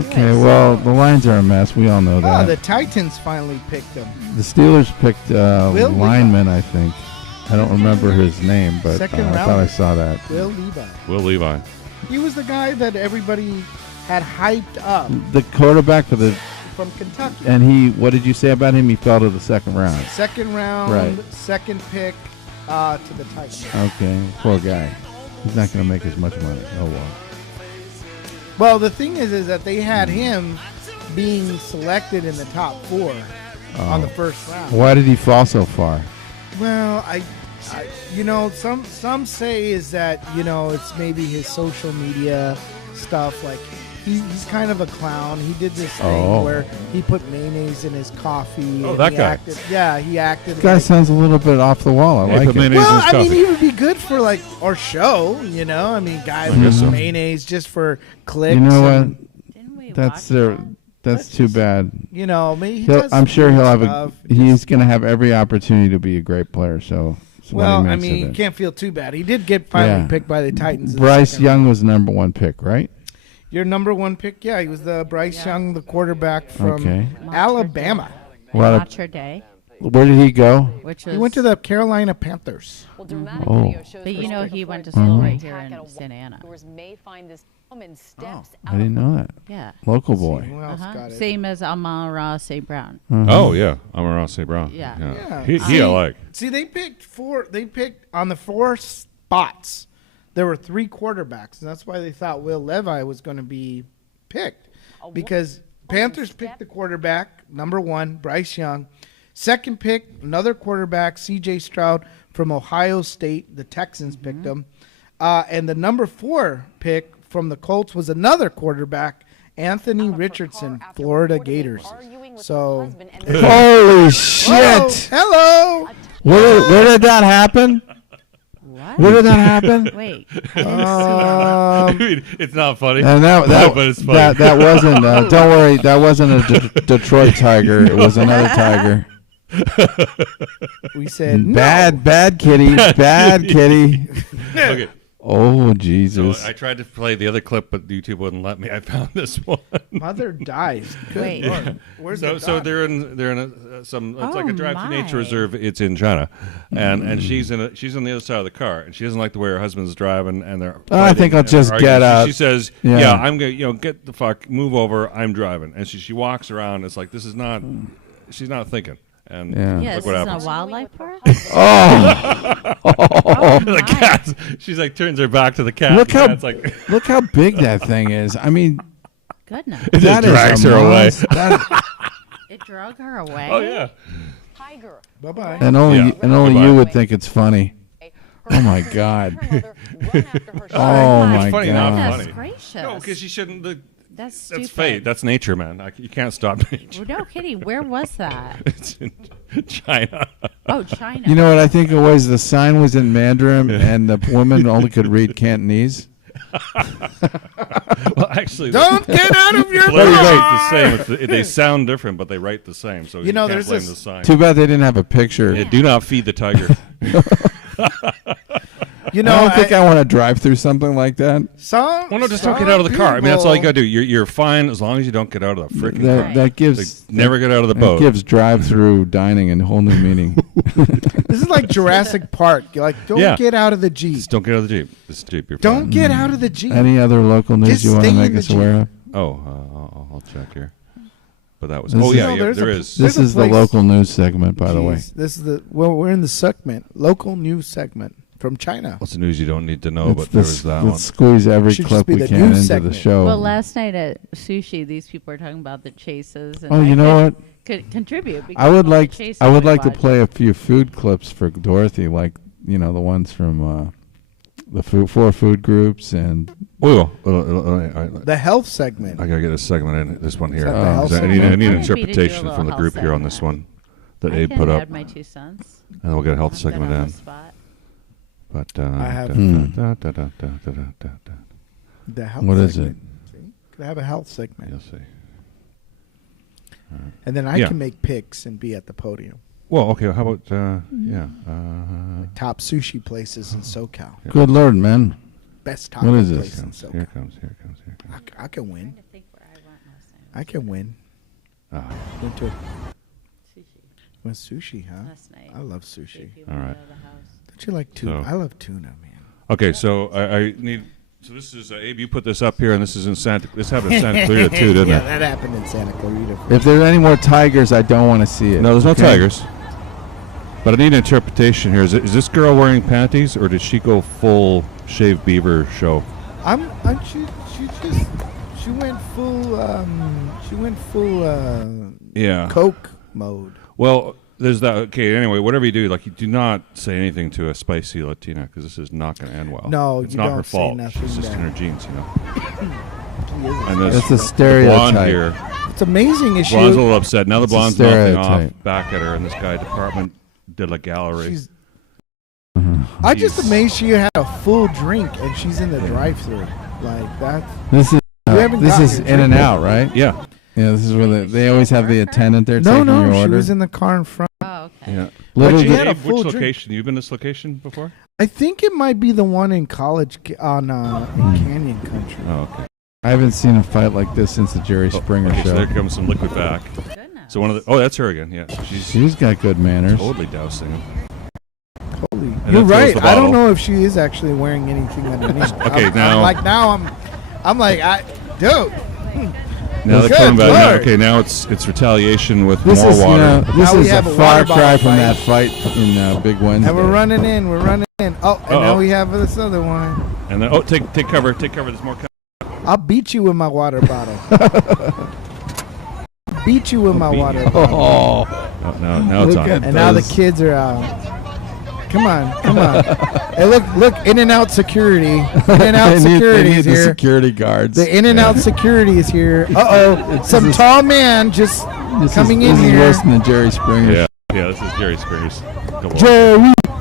Okay, well, the Lions are a mess. We all know Oh, that. the Titans finally picked him. The Steelers picked Will lineman, I think. I don't remember his name, but Second I thought rounder. I saw that. Will Levi. Will Levi. He was the guy that everybody had hyped up The quarterback for the from Kentucky. and what did you say about him? He fell to the second round. Second round, Right. second pick to the Titans. Okay, poor guy. He's not going to make as much money. Oh well. Well, the thing is that they had him being selected in the top 4 on the first round. Why did he fall so far? Well, I some say is that it's maybe his social media stuff. Like he's kind of a clown. He did this thing where he put mayonnaise in his coffee. Oh, that guy. He acted. This guy sounds a little bit off the wall. I like it. Well, I mean, he would be good for like our show. I mean, guys with mayonnaise just for clicks. You know what? That's too bad. Maybe I'm sure he's going to have every opportunity to be a great player. So. Well, I mean, you can't feel too bad. He did get finally picked by the Titans. Bryce Young was number 1 pick, right? Your number 1 pick? Yeah, he was the Bryce Young, the quarterback from Alabama. Where did he go? He went to the Carolina Panthers. But he went to school right here in Santa Ana. I didn't know that. Yeah. Local boy. Same as Amon-Ra St. Brown. Oh, yeah. Amon-Ra St. Brown. Yeah. He I like. See, they picked on the 4 spots. There were 3 quarterbacks, and that's why they thought Will Levi was going to be picked. Because Panthers picked the quarterback, number 1, Bryce Young. Second pick, another quarterback, C.J. Stroud from Ohio State. The Texans picked him. And the number 4 pick from the Colts was another quarterback, Anthony Richardson, Florida Gators. So, holy shit! Hello. Where did that happen? What? Where did that happen? Wait. I mean, it's not funny. And but it's funny. That wasn't. Don't worry, that wasn't a Detroit Tiger. It was another tiger. We said bad kitty, bad kitty. Okay. Oh Jesus! So I tried to play the other clip, but YouTube wouldn't let me. I found this one. Mother dies. Good Wait. Lord. Where's the so dog? they're in some. It's like a drive to my. nature reserve. It's in China, and she's on the other side of the car, and she doesn't like the way her husband's driving, and they're. I think I'll just get out. She says, "Yeah, I'm gonna, get the fuck, move over. I'm driving," and she walks around. It's like this is not. She's not thinking. And look what happens. A wildlife park? The cat. She's like turns her back to the cat. Look how big that thing is. I mean, goodness. It just drags her away. It drug her away. Oh yeah. Tiger. Bye bye. And only you would think it's funny. Oh my God. Oh my it's funny, God. not funny. Gracious. No, because she shouldn't. That's stupid. That's fate. That's nature, man. You can't stop nature. No kidding. Where was that? It's in China. Oh, China. You know what I think it was? The sign was in Mandarin, and the woman only could read Cantonese. Well, actually, don't get out of your car. The same. They sound different, but they write the same. So you can't there's blame the sign. Too bad they didn't have a picture. Yeah, do not feed the tiger. I don't think I want to drive through something like that. Well, no, just don't get out of the car. I mean, that's all you got to do. You're fine as long as you don't get out of the freaking car. That gives never get out of the boat. It gives drive-through dining a whole new meaning. This is like Jurassic Park. You're like, don't get out of the Jeep. Just don't get out of the Jeep. This Jeep, you're don't fine. get out of the Jeep. Any other local news you want to make us aware of? Oh, I'll check here. But that was. There is. This is the local news segment, by the way. This is we're in the segment, local news segment from China. What's the news you don't need to know? But there was that one. Let's squeeze every clip we can into the show. Well, last night at sushi, these people were talking about the chases. And you know what? Could contribute. I would like to play a few food clips for Dorothy, like the ones from the 4 food groups and the health segment. I gotta get a segment in this one here. I need an interpretation from the group here on this one that Abe put up. Add my 2 cents. And then we'll get a health segment in. But I have the health. What is segment. it? Could I have a health segment? You'll see. And then I can make picks and be at the podium. Well, okay. How about top sushi places in SoCal? Yeah. Good Lord, man! Best taco place in SoCal. Here comes. I can win. I can win. Went to sushi, huh? Last night. I love sushi. All right. Don't you like tuna? I love tuna, man. Okay, so I need. So this is Abe. You put this up here, and this is in Santa. This happened in Santa Clarita too, didn't it? Yeah, that happened in Santa Clarita. If there's any more tigers, I don't want to see it. No, there's no tigers. But I need an interpretation here. Is this girl wearing panties, or did she go full shaved beaver show? She went full. Yeah. Coke mode. Well, there's that. Okay, anyway, whatever you do, like, you do not say anything to a spicy Latina because this is not going to end well. No, it's you not don't her say fault. nothing She's just in there. her genes, you know. And It's a stereotype. Blonde here. It's amazing. Is she? Blonde's a little upset. Now the It's a blonde's nothing off stereotype. back at her in this guy Department de la Gallery. I'm just amazed she had a full drink and she's in the drive-thru. Like that. This is You haven't this gotten is your In and drink Out, yet. right? Yeah. Yeah, this is where they always have the attendant there No, taking no, your she order. was in the car in front. Oh, okay. Yeah. But she had a Dave, full which drink. location? You've been to this location before? I think it might be the one in college in Canyon Country. Oh, okay. I haven't seen a fight like this since the Jerry Springer Okay, show. so there comes some liquid back. So one of the that's her again. Yeah, She's got good manners. Totally dousing him. Holy, And you're then throws right. the I don't bottle. know if she is actually wearing anything underneath. Okay, I'm like, dude. Now they're Good coming back. Now, Lord. okay, now it's retaliation with This more is, water. this Now we is a have a far water bottle cry from fight. that fight in Big Wednesday. And we're running in. Oh, and now Uh-oh. we have this other one. And then take cover. There's more. I'll beat you with my water bottle. Beat you with my water bottle. Oh, now it's on. And now the kids are out. Come on. Hey, look, In-N-Out security. In-N-Out security they need is the here. security guards. The In-N-Out security is here. Uh-oh. Some tall man just coming in this here. is worse than the Jerry Springer. Yeah, this is Jerry Springer's.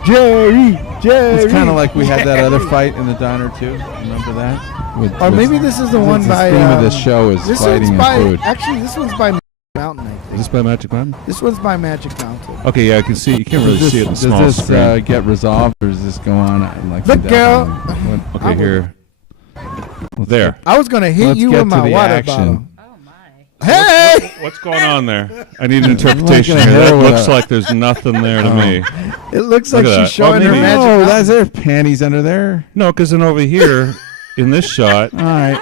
Jerry. It's kind of like we had that other fight in the diner too. Remember that? Or maybe this is the one by. The theme of this show is this fighting one's by, and food. Actually, this one's by Mountain, I think. Is this by Magic Mountain? This one's by Magic Mountain. Okay, yeah, I can see. You can't really see it in the small Does this screen. get resolved, or does this go on like? Look, girl. Okay, here. There. I was going to hit you with my water bottle. Hey! What's going on there? I need an interpretation gonna here. hit her That with looks a- like there's nothing there to me. It looks Look like at she's that. showing her maybe- magic. Oh, mountain. that's there panties under there. No, because then over here, in this shot, All right,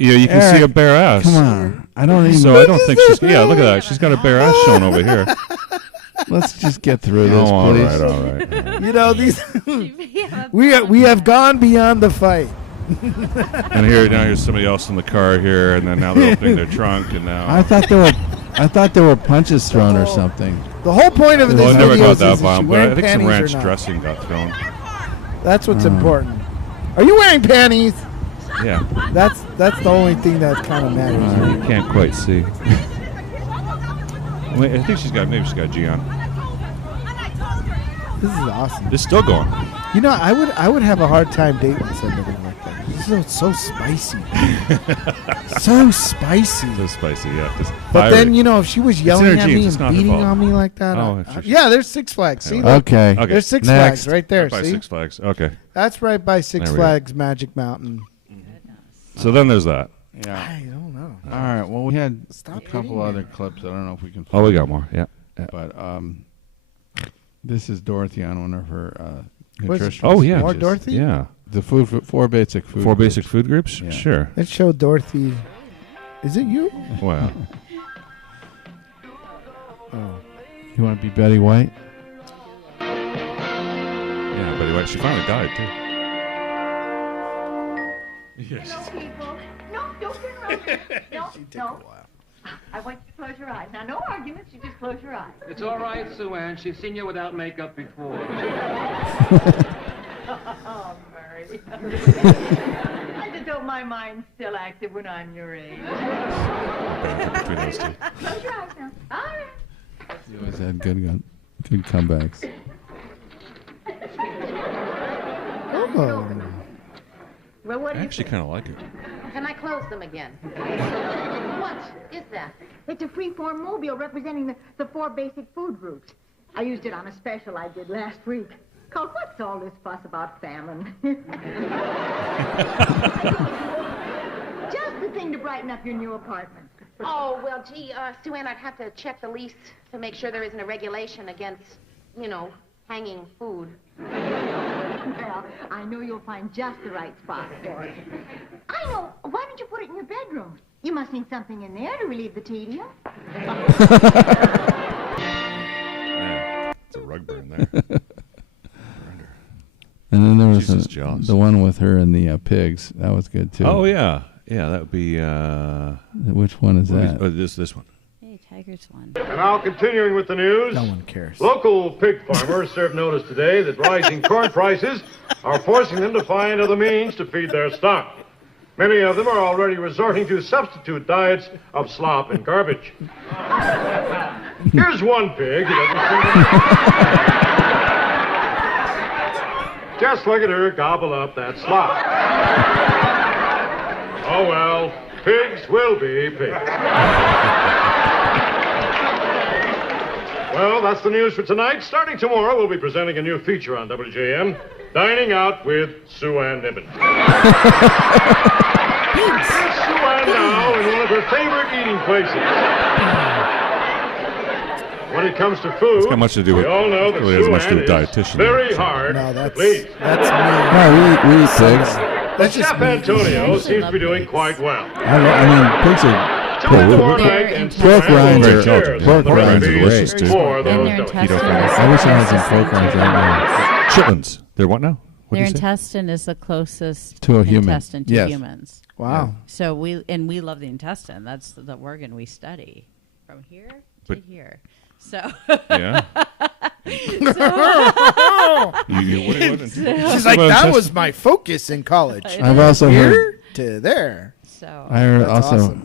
you can see a bare ass. come on. I don't even. So I don't think she's. Yeah, look at that. She's got a bare ass showing over here. Let's just get through this, Oh, all please. right. You know, these we have gone beyond the fight. And here's somebody else in the car here, and then now they're opening their trunk, and now. I thought there were punches thrown or something. The whole point of this Well, it never video got is that is she violent, but wearing I think some panties or ranch not? dressing got thrown. That's what's important. Are you wearing panties? Yeah. That's the only thing that kind of matters. You can't quite see. Wait, I think maybe she's got a G on. This is awesome. It's still going. You know, I would have a hard time dating somebody like that. This is so spicy. So spicy. So spicy, yeah. Just But fiery. then, you know, if she was It's yelling in her at genes, me it's and not her beating fault. on me like that. Oh, sure. Yeah, there's Six Flags. See, Anyway. look. Okay. There's Six Next. Flags right there. Right by See? Six Flags. Okay. That's right by Six There we go. Flags Magic Mountain. So then there's that. Yeah. I don't know. All right. Well, we had Stop a couple hitting other me. clips. I don't know if we can. Oh, we find got them. more. Yeah. But this is Dorothy on one of her What's- nutritional. Oh, yeah. More speeches. Dorothy? Yeah. The four basic food. Four groups. basic food groups? Yeah. Sure. Let's show Dorothy. Is it you? Wow. Oh. You want to be Betty White? Yeah, but anyway, she finally died, too. Yes. People. No, don't turn around. No. I want you to close your eyes. Now, no arguments. You just close your eyes. It's all right, Sue Ann. She's seen you without makeup before. Oh, Murray. I just hope my mind's still active when I'm your age. Between those two. Close your eyes now. All right. You always had good comebacks. Oh. Well, what I do you actually think? kind of like it. Can I close them again? What is that? It's a free-form mobile representing the four basic food groups. I used it on a special I did last week called What's All This Fuss About Famine? Just the thing to brighten up your new apartment. Oh, well, gee, Sue Ann, I'd have to check the lease to make sure there isn't a regulation against, hanging food. Well, I know you'll find just the right spot for it. I know. Why don't you put it in your bedroom? You must need something in there to relieve the tedium. Yeah. It's a rug burn there. And then there was Jesus, Jaws. the one with her and the pigs. That was good too. Oh, yeah. Yeah, that would be. Which one is that? Oh, this one. Hey, Tiger's one. And now continuing with the news. No one cares. Local pig farmers served notice today that rising corn prices are forcing them to find other means to feed their stock. Many of them are already resorting to substitute diets of slop and garbage. Here's one pig. Just look at her gobble up that slop. Oh well, pigs will be pigs. Well, that's the news for tonight. Starting tomorrow, we'll be presenting a new feature on WJM, Dining Out with Sue Ann Niven. Here's Sue Ann now in one of her favorite eating places. When it comes to food, It's got much to do with. we all know that really has Sue much to do Ann with is dietitian. very hard No, to please. that's me. No, we eat pigs. But Chef Antonio seems to be doing quite well. I mean, pigs are. Pork rinds are delicious too. And their intestine. I wish I had some pork rinds right now. Chitlins. They're what now? Their intestine is the closest To a human. intestine to Yes. humans. Wow. So we love the intestine. That's the organ we study from here to here. So Yeah. She's like, that was my focus in college. I've also here heard to there. So I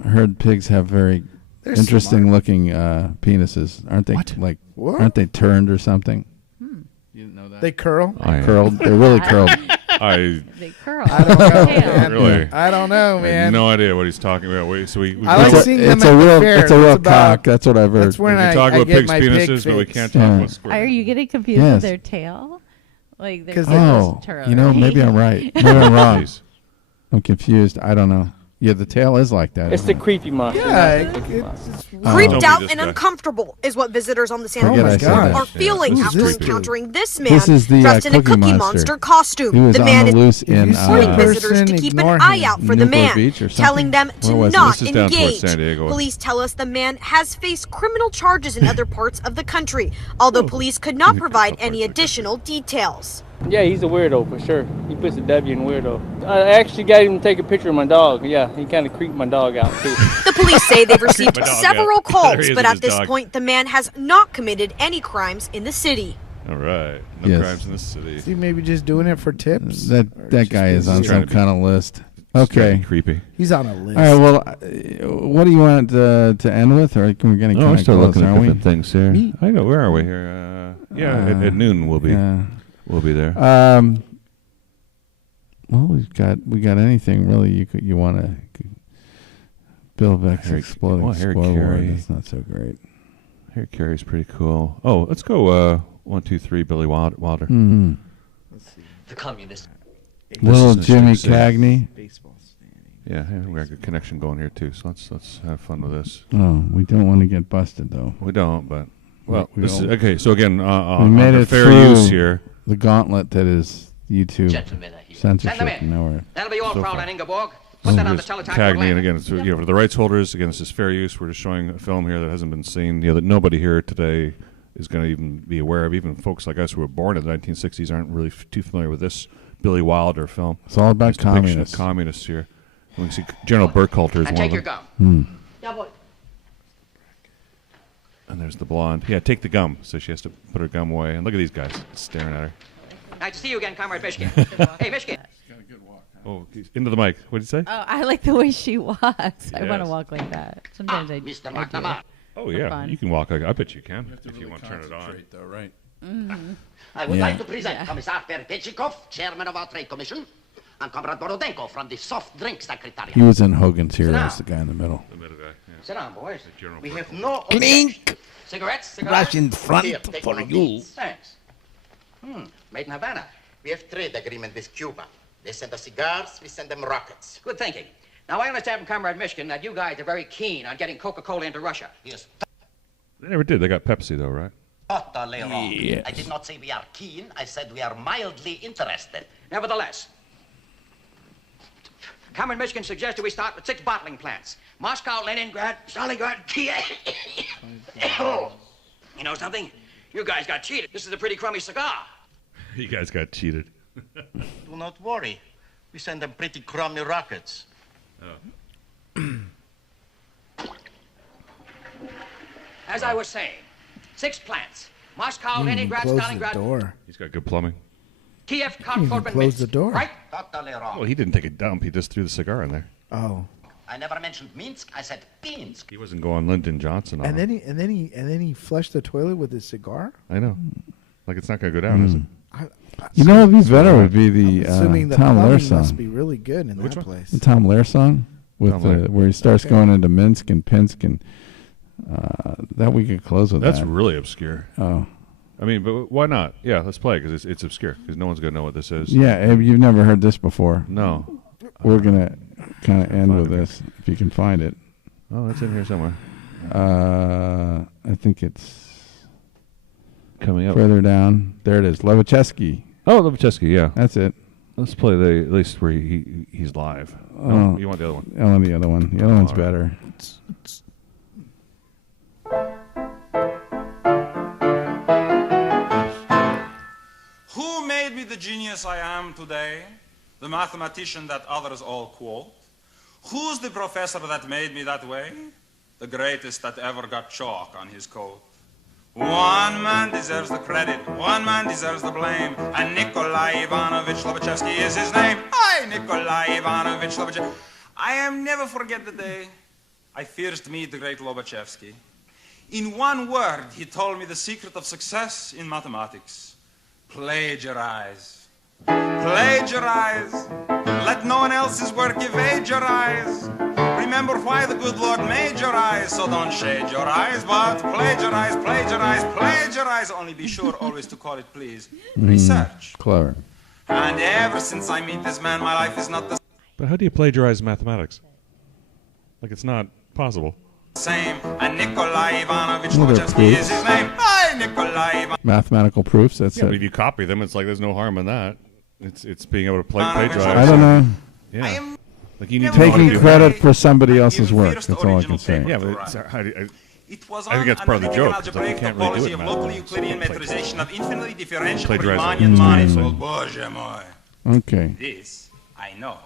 heard pigs have very They're interesting looking penises, aren't they? What? Like, What? aren't they turned or something? You didn't know that? They curl? Curled. They're really curled. They curl. I don't know, man. Really? I don't know, I man. have no idea what he's talking about. Wait, so we I like seeing them It's at a the real. fair. It's a real It's about- cock. That's what I've heard. That's when we can talk I about get pigs' my penises, pig but we fix. can't talk about squirrels. Are you getting confused Yes. with their tail? Like they're Oh, you know, maybe I'm right. Maybe I'm wrong. I'm confused. I don't know. Yeah, the tail is like that. It's the creepy monster. Yeah, Creeped Don't be out this and guy. uncomfortable is what visitors on the San Forget I said Francisco that. are feeling Yeah, after this is encountering this man This is the dressed in a Cookie Cookie Monster. Monster costume. He was The on man the is loose in warning visitors to keep an eye out for the Newport man, Beach or telling them something. to Where was it? not This is down towards engage. San Diego. Police tell us the man has faced criminal charges in other parts of the country, although police could not provide any additional details. Yeah, he's a weirdo for sure. He puts a W in weirdo. I actually got him to take a picture of my dog. Yeah, he kind of creeped my dog out too. The police say they've received My dog several out. There calls, he is but with at his this dog. point, the man has not committed any crimes in the city. All right. No Yes. crimes in this city. Is he maybe just doing it for tips? That guy is on some kind of list. Okay. Creepy. He's on a list. All right. Well, what do you want to end with, or can we get any No, kind we're of still close? looking at Aren't we? different things here. I know. Where are we here? At noon we'll be. Yeah. We'll be there. Well, we got anything really you want to? Bill Vex exploding Harry squirrel. Carey. That's not so great. Harry Carey's pretty cool. Oh, let's go 1, 2, 3, Billy Wilder. Mm-hmm. The communist. Little This is Jimmy interesting. Cagney. Yeah, we got a good connection going here too. So let's have fun with this. Oh, we don't want to get busted though. We don't, but well, We this is don't. okay. So again, We on made the it fair through use here. the gauntlet that is YouTube Gentlemen are here. censorship. Send them in. Nowhere. That'll be all, So Fraulein far. Ingeborg. So Put that on the here's teletype. Cagney, and again, it's, for the rights holders. Again, this is fair use. We're just showing a film here that hasn't been seen. That nobody here today is going to even be aware of. Even folks like us who were born in the 1960s aren't really too familiar with this Billy Wilder film. It's all about This depiction of communists. Communists here. We can see General Burkhalter is And one take of your them. gum. Yeah, boy. And there's the blonde. Yeah, take the gum. So she has to put her gum away. And look at these guys staring at her. Nice to see you again, Comrade Mishkin. Hey, Mishkin. Oh, he's into the mic. What did he say? Oh, I like the way she walks. I want to Yes. walk like that. Sometimes I Mr. do. McNamara. Oh, For yeah. fun. You can walk like I bet you can if you want to turn it on. Though, right? Mhm. I would Yeah. like to present Commissar Perpechikov, Chairman of our Trade Commission, and Comrade Borodenko from the Soft Drink Secretariat. He was in Hogan's Heroes, the guy in the middle. The middle guy. Yeah. Sit down, boys. General We have no Clink. objection. Cigarettes? Rush in front Here, take for one of you. these. Thanks. Made in Havana. We have trade agreement with Cuba. They send us cigars, we send them rockets. Good thinking. Now, I understand from Comrade Mishkin that you guys are very keen on getting Coca-Cola into Russia. Yes, They never did. They got Pepsi, though, right? totally wrong. Yes. I did not say we are keen. I said we are mildly interested. Nevertheless, Comrade Mishkin suggested we start with 6 bottling plants. Moscow, Leningrad, Stalingrad, Kiev. Oh. You know something? You guys got cheated. This is a pretty crummy cigar. You guys got cheated. Do not worry. We send them pretty crummy rockets. As I was saying, 6 plants. Moscow, Leningrad, Close the Stalingrad, door. He's got good plumbing. Kiev, Even Kharkov, and close the Minsk. door. Right? Totally wrong. Well, he didn't take a dump. He just threw the cigar in there. Oh. I never mentioned Minsk. I said Pinsk. He wasn't going Lyndon Johnson on And him. then he flushed the toilet with his cigar. I know. Like it's not going to go down, is it? You know, what would be better would be the Assuming the Tom Lehrer plumbing song. must be really good in Which that one? place. The Tom Lehrer song with Tom Lehrer. where he starts going into Minsk and Pinsk and that we could close with. That's that. really obscure. Oh. I mean, but why not? Yeah, let's play it because it's obscure because no one's going to know what this is. Yeah, you've never heard this before. No. We're gonna kind of end with this if you can find it. Oh, it's in here somewhere. I think it's coming up further down. There it is. Levichesky. Oh, Levichesky, yeah. That's it. Let's play at least where he's live. Oh, No, you want the other one? I want the other one. The other one's all right. better. Who made me the genius I am today? The mathematician that others all quote? Who's the professor that made me that way? The greatest that ever got chalk on his coat. One man deserves the credit, one man deserves the blame, and Nikolai Ivanovich Lobachevsky is his name. Hi, Nikolai Ivanovich Lobachevsky. I am never forget the day I first meet the great Lobachevsky. In one word, he told me the secret of success in mathematics. Plagiarize. Plagiarize. Let no one else's work evade your eyes. Remember why the good Lord made your eyes, so don't shade your eyes, but plagiarize, plagiarize, plagiarize. Only be sure always to call it, please, research. Clever. And ever since I meet this man, my life is not the But how do you plagiarize mathematics? Like it's not possible. same. And Nikolai Ivanovich Well, they're Lobachevsky is proofs. his name. Hi, Nikolai Ivanovich. Mathematical proofs. That's Yeah, but it. if you copy them, it's like there's no harm in that. It's being able to Ivanovich plagiarize. I don't know. Yeah. Like you need to know how to Taking do credit for somebody else's work. That's all I can say. Yeah, but it's, I Was think that's part of the joke. It's like you can't really do it in of local math. Euclidean metrization of infinitely differential Plagiarize Riemannian it. manifold. Bоже mой. Okay. This I know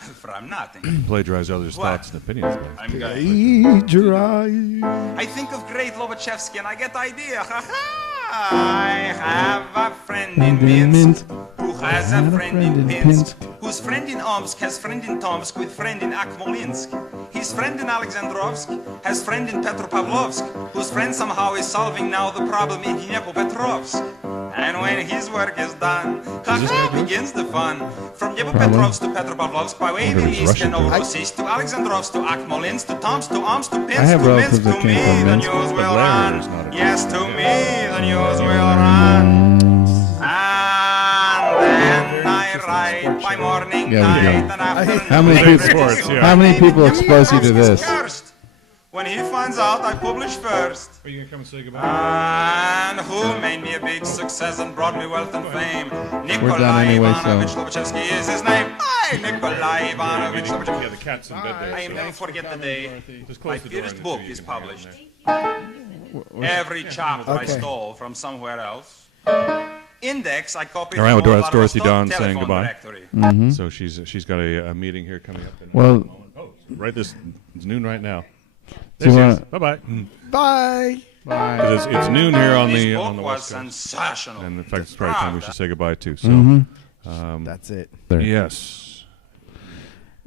from nothing. Plagiarize others' What? thoughts and opinions. I'm going. Plagiarize. I think of great Lobachevsky and I get idea. Ha ha! I have a friend in Minsk who has a friend in Pinsk, whose friend in Omsk has friend in Tomsk with friend in Akmolinsk. His friend in Alexandrovsk has friend in Petropavlovsk, whose friend somehow is solving now the problem in Dnepropetrovsk. And when his work is done, ha-ha, begins the fun. From Dnepropetrovsk to Petropavlovsk, by way of East and Novorossiysk to Alexandrovsk to Akmolinsk to Tomsk to Omsk to Pinsk have to relatives Minsk. that To me, came from the Minsk. news will But run. Larry is not a- Yes, to me, the news will run. And then I write by morning, Yeah, we night, go. and afternoon. How many every people? day. How many people expose you to this? Cursed. When he finds out, I publish first. Are you gonna come and say goodbye? And who made me a big success and brought me wealth and fame? done Nikolai anyway, so- Ivanovich Lobachevsky is his name. Hi, Nikolai Ivanovich Lobachevsky. Yeah, the cat's in bed there. I never forget the day Just my close the door first and book so you is can hear it in published. there. Every chapter I Okay. stole from somewhere else. Index I copied All right, from well, all that's Aristotle Dorothy Dawn saying telephone goodbye. directory. Mhm. So she's got a meeting here coming up. In Well- a moment. Oh, right this it's noon right now. Do you wanna- Bye bye. Bye. Because it's noon here on This the book on the was West Coast. sensational. And in fact, it's probably time we should say goodbye too. So Mhm. That's it. There. yes.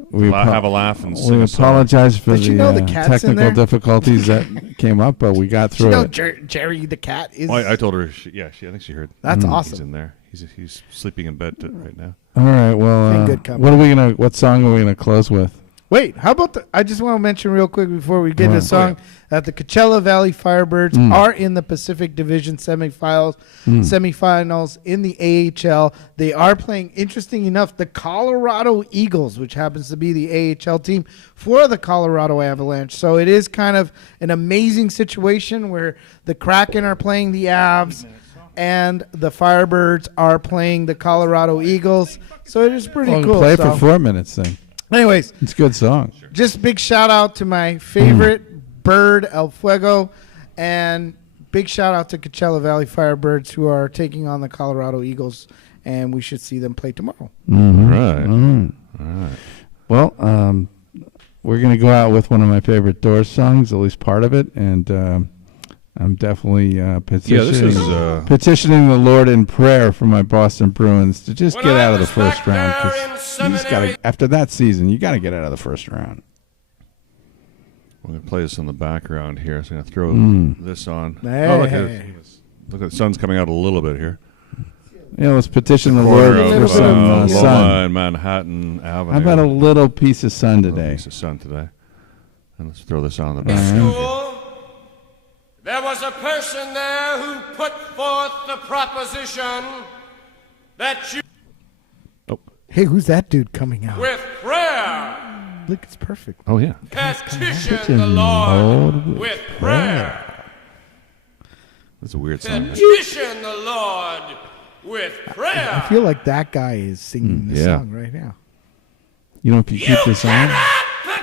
We Have a laugh and sing we a song. apologize for But you know the the cat's in technical there? difficulties that came up, but we got You through know, it. Jerry the cat is. Well, I told her. I think she heard. That's He's awesome. in there. He's sleeping in bed right now. All right. Well, In good company. what are we gonna? What song are we gonna close with? Wait, how about I just want to mention real quick before we get Go to the on. song that the Coachella Valley Firebirds are in the Pacific Division semifinals in the AHL. They are playing, interesting enough, the Colorado Eagles, which happens to be the AHL team for the Colorado Avalanche. So it is kind of an amazing situation where the Kraken are playing the Avs and the Firebirds are playing the Colorado Eagles. So it is pretty Well, cool. play So- for 4 minutes then. Anyways, It's a good song. just big shout out to my favorite bird, El Fuego, and big shout out to Coachella Valley Firebirds who are taking on the Colorado Eagles, and we should see them play tomorrow. Mhm. Right. Mhm. All right. Well, we're going to go out with one of my favorite Doors songs, at least part of it, and I'm definitely petitioning the Lord in prayer for my Boston Bruins to just get out of the first round. 'Cause you just gotta, after that season, you got to get out of the first round. We're going to play this in the background here, so I'm going to throw this on. Hey. Oh, look at the sun's coming out a little bit here. Yeah, let's petition the Lord for some sun. In Manhattan Avenue. How about a little piece of sun today? Piece of sun today. And let's throw this on the back. There was a person there who put forth the proposition that you Hey, who's that dude coming out? with prayer Look, it's perfect. Oh, yeah. petition the Lord with prayer. That's a weird song. Petition the Lord with prayer. I feel like that guy is singing this song right now. You know, if you keep this on,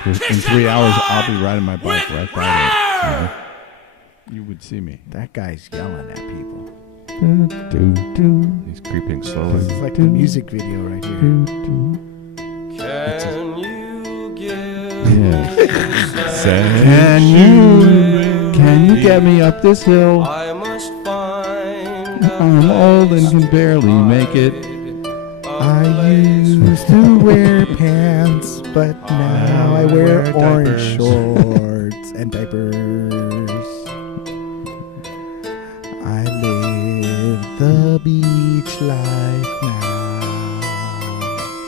in 3 hours, I'll be riding my bike right by it. You would see me. That guy's yelling at people. He's creeping slowly. This is like the music video right here. Can you give Can you get me up this hill? I must find I'm old and can barely make it. I used to wear pants, but now I wear orange shorts and diapers. I live the beach life now.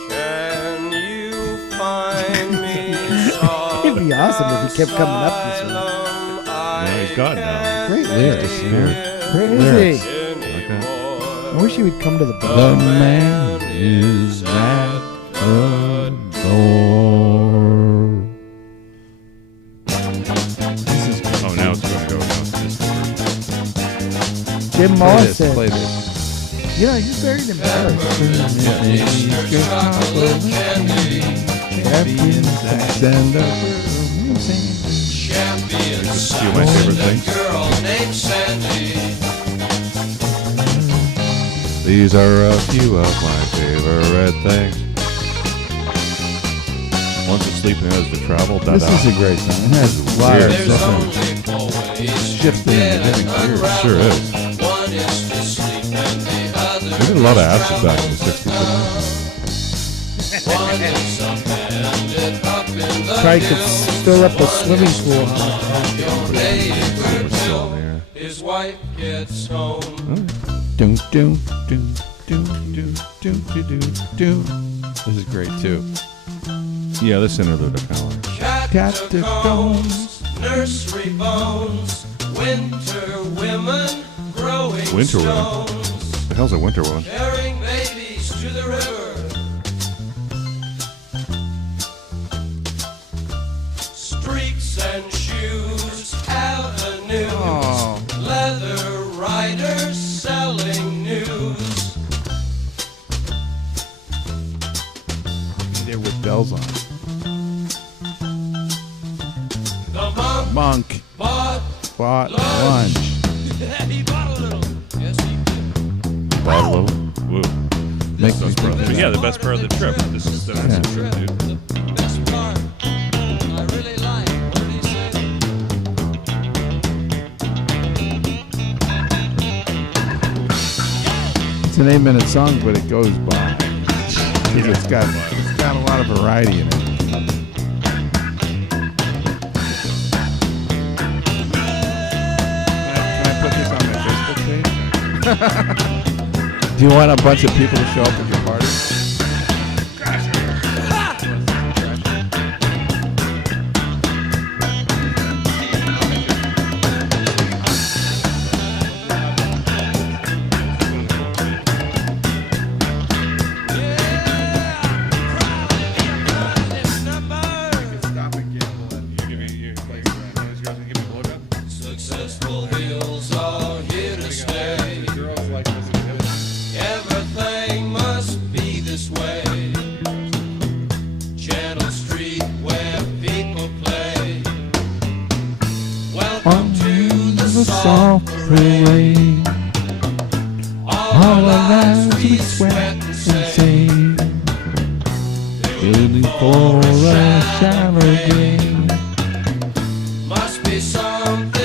Can you find me It'd be awesome if he kept coming up this way. No, he's gone now. Great lyrics, man. Crazy. I wish he would come to the bar. The man is at the door. Oh, now it's going to go. Jim Morrison. Play this. Yeah, he's buried in Paris. A few of my favorite things. These are a few of my favorite things. Once asleep and has to travel. This is a great song. It has a lot of different shifting and different gears. Sure is. We did a lot of acid back in the 60s. Probably could fill up a swimming pool. His wife gets home. Doom, doom, doom, doom, doom, doom, doom, doom. This is great too. Yeah, this interlude I kind of like. Catacombs, nursery bones, winter women growing Winter women? stones, The hell's a winter woman? carrying babies to the river. Streets and shoes, avenues, leather riders selling news. There with bells on. The Monk bought lunch. he bought a little. Yes, he did. Bought a little. Woo. Makes me But yeah, the best part of the trip. This is the best trip, dude. The best part. I really like. What did he say? It's an 8-minute song, but it goes by. Because it's got a lot of variety in it. Can I put this on my Facebook page? Do you want a bunch of people to show up at your party? Successful heels are here to stay. Everything must be this way. Channel Street where people play. Welcome to the soft parade. All around we sweat and sing. waiting for a shallow game. Must be something